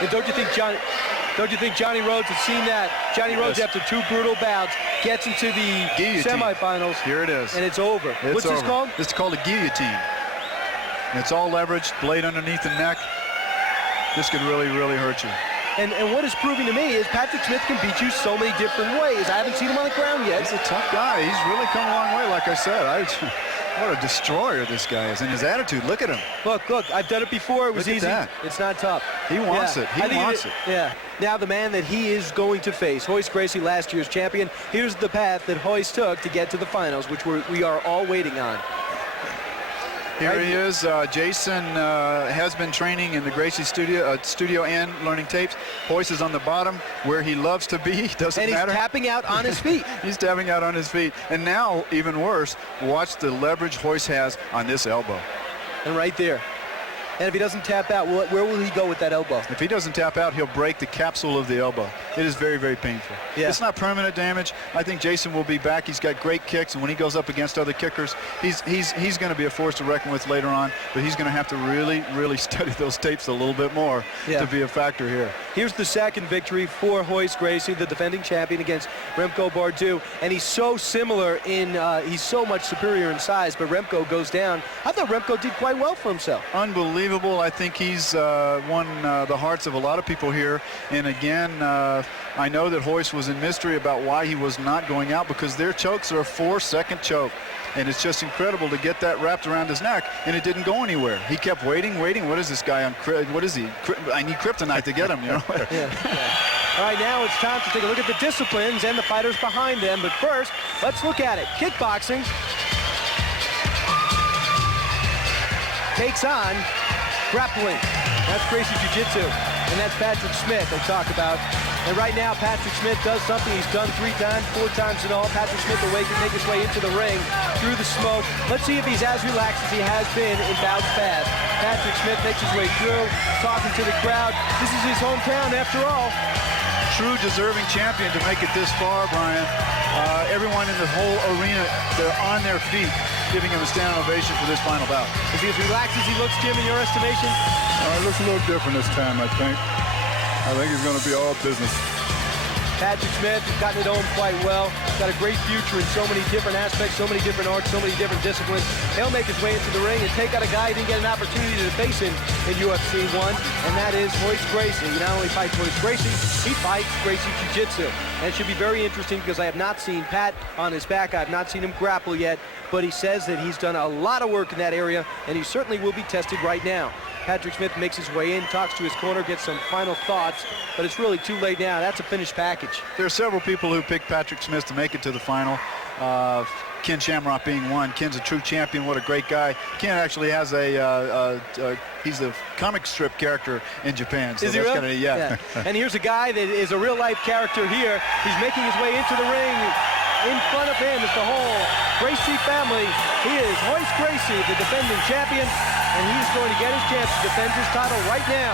And don't you think Johnny Rhodes has seen that? Johnny Rhodes, after two brutal bouts, gets into the semifinals. Here it is. And it's over. What's this called? It's called a guillotine. And it's all leveraged, blade underneath the neck. This could really, really hurt you. And what is proving to me is Patrick Smith can beat you so many different ways. I haven't seen him on the ground yet. He's a tough guy. He's really come a long way, like I said. What a destroyer this guy is. And his attitude, look at him. Look, I've done it before. It was easy. It's not tough. He wants it. He wants it. Yeah. Now the man that he is going to face, Royce Gracie, last year's champion. Here's the path that Royce took to get to the finals, which we are all waiting on. Here he is. Jason has been training in the Gracie studio and learning tapes. Royce is on the bottom where he loves to be. Doesn't matter. And he's tapping out on his feet. He's tapping out on his feet. And now, even worse, watch the leverage Royce has on this elbow. And right there. And if he doesn't tap out, where will he go with that elbow? If he doesn't tap out, he'll break the capsule of the elbow. It is very, very painful. Yeah. It's not permanent damage. I think Jason will be back. He's got great kicks, and when he goes up against other kickers, he's going to be a force to reckon with later on, but he's going to have to really, really study those tapes a little bit more to be a factor here. Here's the second victory for Royce Gracie, the defending champion, against Remco Pardoel. And he's so similar he's so much superior in size, but Remco goes down. I thought Remco did quite well for himself. Unbelievable. I think he's won the hearts of a lot of people here. And again, I know that Royce was in mystery about why he was not going out, because their chokes are a 4-second choke. And it's just incredible to get that wrapped around his neck, and it didn't go anywhere. He kept waiting. What is this guy on? What is he? I need kryptonite to get him, you know? All right, now it's time to take a look at the disciplines and the fighters behind them. But first, let's look at it. Kickboxing takes on grappling. That's Gracie Jiu-Jitsu. And that's Patrick Smith they talk about. And right now, Patrick Smith does something he's done 3 times, 4 times in all. Patrick Smith will make his way into the ring through the smoke. Let's see if he's as relaxed as he has been in bouts past. Patrick Smith makes his way through, talking to the crowd. This is his hometown after all. True deserving champion to make it this far, Brian. Everyone in the whole arena, they're on their feet, giving him a standing ovation for this final bout. Is he as relaxed as he looks, Jim, in your estimation? It looks a little different this time, I think. I think he's going to be all business. Patrick Smith has gotten it home quite well. Got a great future in so many different aspects, so many different arts, so many different disciplines. He'll make his way into the ring and take out a guy who didn't get an opportunity to face him in UFC 1, and that is Royce Gracie. He not only fights Royce Gracie, he fights Gracie Jiu-Jitsu. And it should be very interesting because I have not seen Pat on his back. I have not seen him grapple yet, but he says that he's done a lot of work in that area, and he certainly will be tested right now. Patrick Smith makes his way in, talks to his corner, gets some final thoughts, but it's really too late now. That's a finished package. There are several people who picked Patrick Smith to make it to the final. Ken Shamrock being one. Ken's a true champion. What a great guy. Ken actually has he's a comic strip character in Japan. So is he really? Yeah. And here's a guy that is a real-life character here. He's making his way into the ring. In front of him is the whole Gracie family. He is Royce Gracie, the defending champion, and he's going to get his chance to defend his title right now.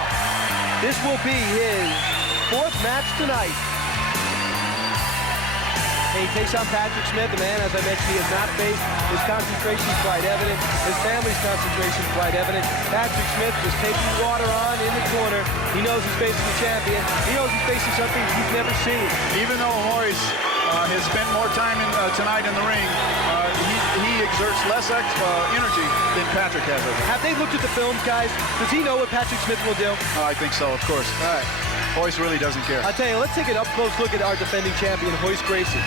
This will be his 4th match tonight. And he takes on Patrick Smith, a man, as I mentioned, he has not faced. His concentration is quite evident. His family's concentration is quite evident. Patrick Smith just taking water on in the corner. He knows he's facing the champion. He knows he's facing something he's never seen. Even though Royce has spent more time tonight in the ring, he exerts less energy than Patrick has. Have they looked at the films, guys? Does he know what Patrick Smith will do? I think so, of course. All right. Royce really doesn't care. I'll tell you, let's take an up-close look at our defending champion, Royce Gracie.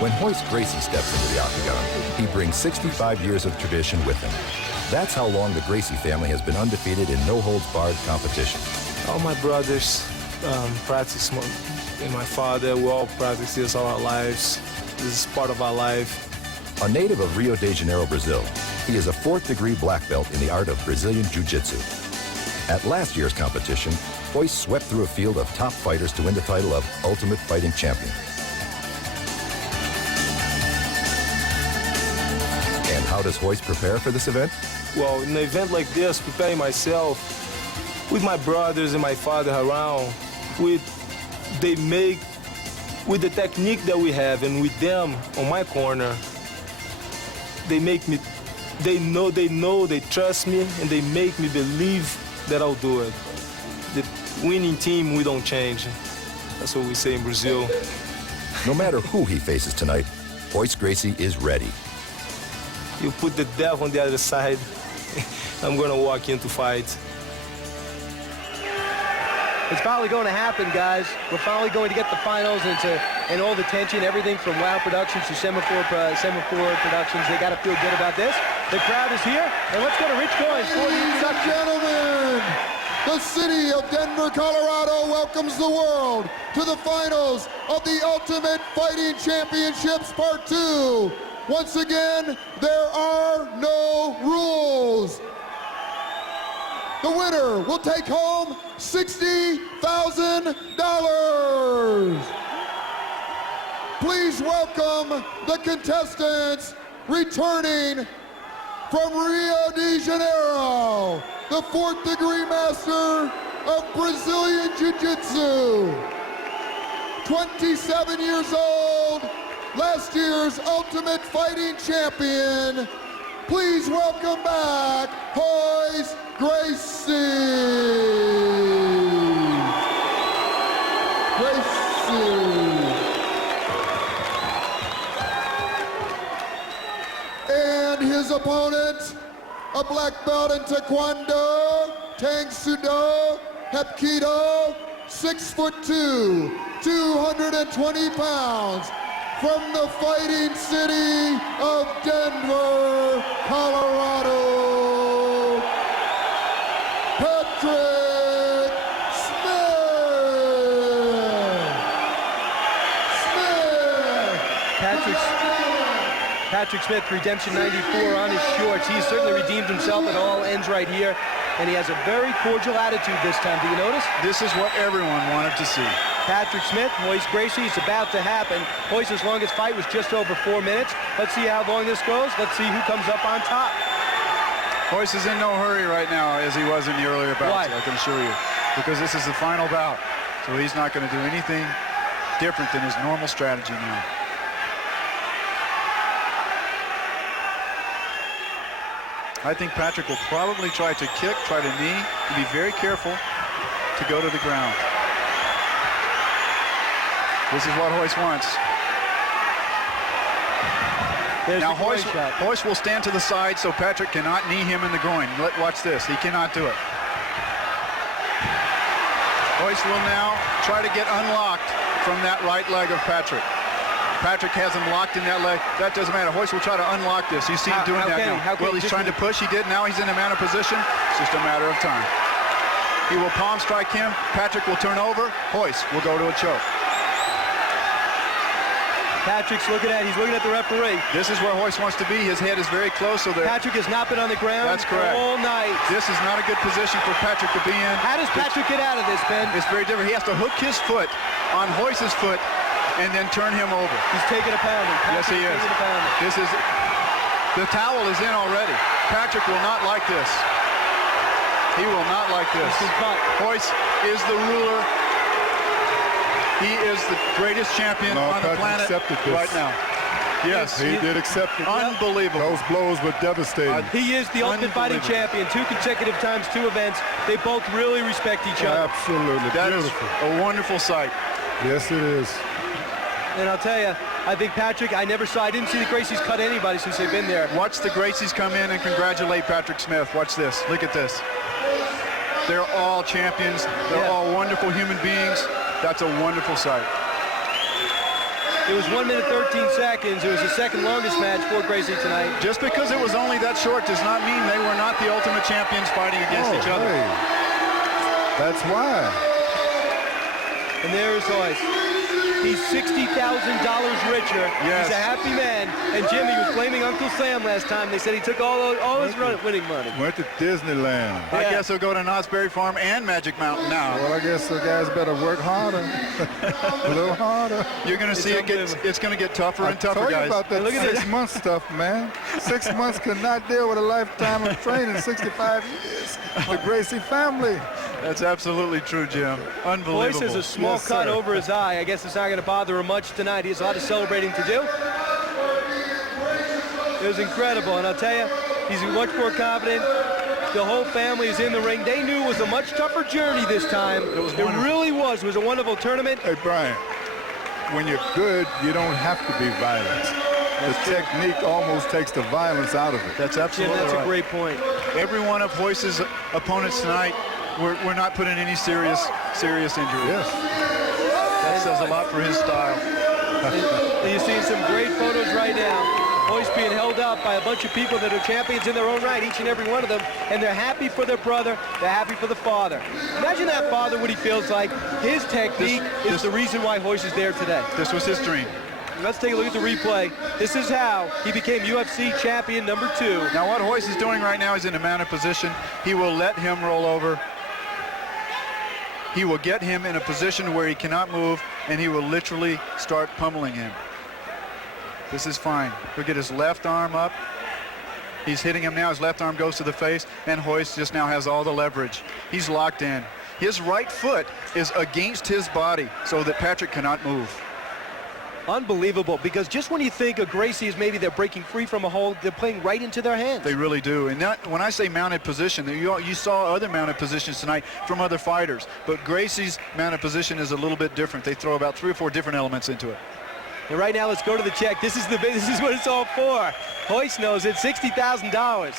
When Royce Gracie steps into the octagon, he brings 65 years of tradition with him. That's how long the Gracie family has been undefeated in no-holds-barred competition. All my brothers practice, and my father, we all practice this all our lives. This is part of our life. A native of Rio de Janeiro, Brazil, he is a 4th-degree black belt in the art of Brazilian Jiu-Jitsu. At last year's competition, Royce swept through a field of top fighters to win the title of Ultimate Fighting Champion. And how does Royce prepare for this event? Well, in an event like this, preparing myself with my brothers and my father around, with the technique that we have and with them on my corner, they trust me, and they make me believe that I'll do it. The winning team, we don't change. That's what we say in Brazil. No matter who he faces tonight, Royce Gracie is ready. You put the devil on the other side, I'm gonna walk in to fight. It's finally going to happen, guys. We're finally going to get the finals and all the tension, everything from WOW Productions to Semaphore Productions. They got to feel good about this. The crowd is here, and let's go to Rich Coyne for the Ladies and introduction. gentlemen, the city of Denver, Colorado welcomes the world to the finals of the Ultimate Fighting Championships Part 2. Once again, there are no rules. The winner will take home $60,000. Please welcome the contestants returning from Rio de Janeiro, the 4th-degree master of Brazilian Jiu-Jitsu, 27 years old, last year's Ultimate Fighting Champion. Please welcome back Royce Gracie. And his opponent, a black belt in Taekwondo, Tang Sudo, Hapkido, 6'2", 220 pounds, from the fighting city of Denver, Colorado, Patrick Patrick Smith, Redemption 94 on his shorts. He's certainly redeemed himself. It all ends right here. And he has a very cordial attitude this time. Do you notice? This is what everyone wanted to see. Patrick Smith, Royce Gracie, it's about to happen. Royce's longest fight was just over 4 minutes. Let's see how long this goes. Let's see who comes up on top. Royce is in no hurry right now as he was in the earlier bouts. Why? I can assure you. Because this is the final bout. So he's not going to do anything different than his normal strategy now. I think Patrick will probably try to kick, try to knee, and be very careful to go to the ground. This is what Royce wants. Now Royce will stand to the side so Patrick cannot knee him in the groin. Watch this. He cannot do it. Royce will now try to get unlocked from that right leg of Patrick. Patrick has him locked in that leg. That doesn't matter. Royce will try to unlock this. You see him doing that now. Well, he's trying to push. He did. Now he's in a man of position. It's just a matter of time. He will palm strike him. Patrick will turn over. Royce will go to a choke. Patrick's looking at, he's looking at the referee. This is where Royce wants to be. His head is very close. So Patrick has not been on the ground all night. This is not a good position for Patrick to be in. How does Patrick get out of this, Ben? It's very different. He has to hook his foot on Royce's foot and then turn him over. He's taking a pounding. Yes, he is. This is, the towel is in already. Patrick will not like this. He will not like this. Royce is the ruler. He is the greatest champion on the planet right now. Yes, he did accept it. Unbelievable. Those blows were devastating. He is the Ultimate Fighting Champion. 2 consecutive times, 2 events. They both really respect each other. Absolutely. That is a wonderful sight. Yes, it is. And I'll tell you, I think Patrick, I didn't see the Gracies cut anybody since they've been there. Watch the Gracies come in and congratulate Patrick Smith. Watch this. Look at this. They're all champions. They're all wonderful human beings. That's a wonderful sight. It was 1 minute 13 seconds. It was the second longest match for Gracie tonight. Just because it was only that short does not mean they were not the Ultimate Champions fighting against each other. Hey. That's why. And there's Royce. He's $60,000 richer. Yes. He's a happy man. And Jimmy was blaming Uncle Sam last time. They said he took all his winning money. Went to Disneyland. I guess he'll go to Knott's Berry Farm and Magic Mountain now. Well, I guess the guys better work harder. A little harder. You're going to see it's going to get tougher and tougher, guys. I told you about that 6-month stuff, man. 6 months could not deal with a lifetime of training, 65 years. The Gracie family. That's absolutely true, Jim. Unbelievable. Royce has a small cut over his eye. I guess it's not going to bother him much tonight. He has a lot of celebrating to do. It was incredible, and I'll tell you, he's much more confident. The whole family is in the ring. They knew it was a much tougher journey this time. It really was. It was a wonderful tournament. Hey, Brian, when you're good, you don't have to be violent. The technique almost takes the violence out of it. That's absolutely Jim, that's right. a great point. Every one of Royce's opponents tonight, we're not putting any serious injury. Yes. That says a lot for his style. And you're seeing some great photos right now. Royce being held up by a bunch of people that are champions in their own right, each and every one of them, and they're happy for their brother, they're happy for the father. Imagine that father, what he feels like. His technique is the reason why Royce is there today. This was his dream. Let's take a look at the replay. This is how he became UFC champion number 2. Now what Royce is doing right now is in a mounted position. He will let him roll over. He will get him in a position where he cannot move, and he will literally start pummeling him. This is fine. He'll get his left arm up. He's hitting him now. His left arm goes to the face, and Royce just now has all the leverage. He's locked in. His right foot is against his body so that Patrick cannot move. Unbelievable, because just when you think of Gracie is maybe they're breaking free from a hold, they're playing right into their hands. They really do. And that, when I say mounted position, you saw other mounted positions tonight from other fighters. But Gracie's mounted position is a little bit different. They throw about 3 or 4 different elements into it. And right now, let's go to the check. This is what it's all for. Royce knows it, $60,000.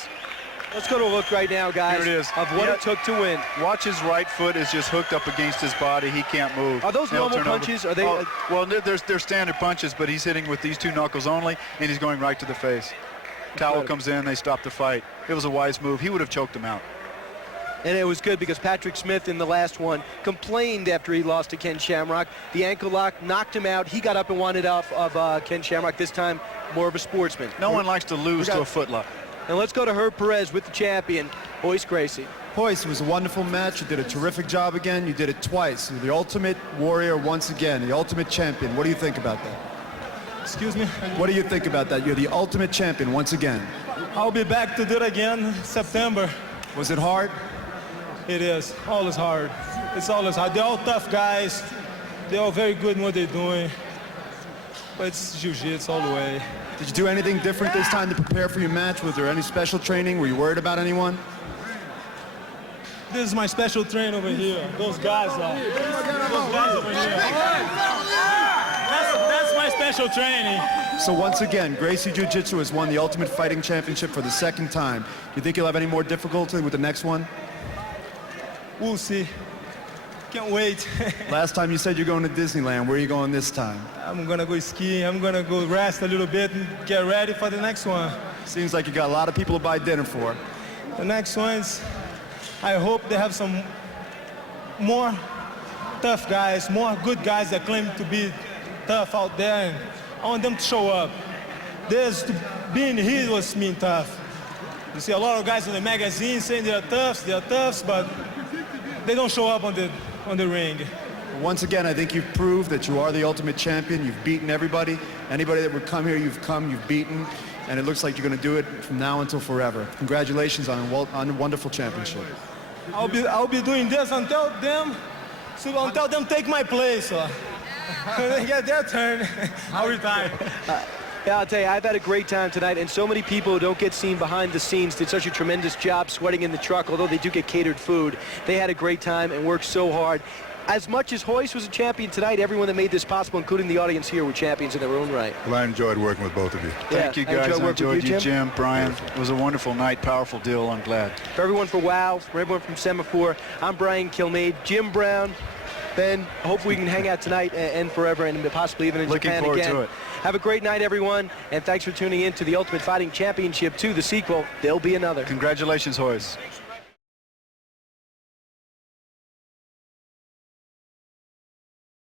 Let's go to a look right now, guys, Here it is. of what it took to win. Watch his right foot is just hooked up against his body. He can't move. Are those normal punches? Are they? Well, they're standard punches, but he's hitting with these 2 knuckles only, and he's going right to the face. Towel comes in, they stop the fight. It was a wise move. He would have choked him out. And it was good because Patrick Smith in the last one complained after he lost to Ken Shamrock. The ankle lock knocked him out. He got up and wanted off of Ken Shamrock, this time more of a sportsman. No one likes to lose to a footlock. And let's go to Herb Perez with the champion, Royce Gracie. Royce, it was a wonderful match. You did a terrific job again. You did it twice. You're the ultimate warrior once again, the ultimate champion. What do you think about that? Excuse me? What do you think about that? You're the ultimate champion once again. I'll be back to do it again September. Was it hard? It is. Always hard. It's always hard. They're all tough guys. They're all very good in what they're doing. But it's jiu-jitsu all the way. Did you do anything different this time to prepare for your match? Was there any special training? Were you worried about anyone? This is my special train over here. Those guys are. Those guys over here. special training. So once again, Gracie Jiu-Jitsu has won the Ultimate Fighting Championship for the second time. Do you think you'll have any more difficulty with the next one? We'll see. Can't wait. Last time you said you're going to Disneyland. Where are you going this time? I'm gonna go skiing. I'm gonna go rest a little bit and get ready for the next one. Seems like you got a lot of people to buy dinner for. The next ones, I hope they have some more tough guys, more good guys that claim to be tough out there, and I want them to show up. Being here was mean tough. You see a lot of guys in the magazine saying they're toughs, but they don't show up on the ring. Once again, I think you've proved that you are the ultimate champion. You've beaten everybody. Anybody that would come here, you've beaten. And it looks like you're going to do it from now until forever. Congratulations on a wonderful championship. I'll be doing this until them take my place. When they get their turn, I'll retire. Yeah, I'll tell you, I've had a great time tonight, and so many people who don't get seen behind the scenes did such a tremendous job sweating in the truck, although they do get catered food. They had a great time and worked so hard. As much as Royce was a champion tonight, everyone that made this possible, including the audience here, were champions in their own right. Well, I enjoyed working with both of you. Thank you, guys. I enjoyed you, Jim, Brian. It was a wonderful night, powerful deal. I'm glad. For everyone for WOW, for everyone from Semaphore, I'm Brian Kilmeade, Jim Brown, Ben. I hope we can hang out tonight and forever, and possibly even in Japan again. Looking forward to it. Have a great night, everyone, and thanks for tuning in to the Ultimate Fighting Championship 2, the sequel. There'll be another. Congratulations, Royce.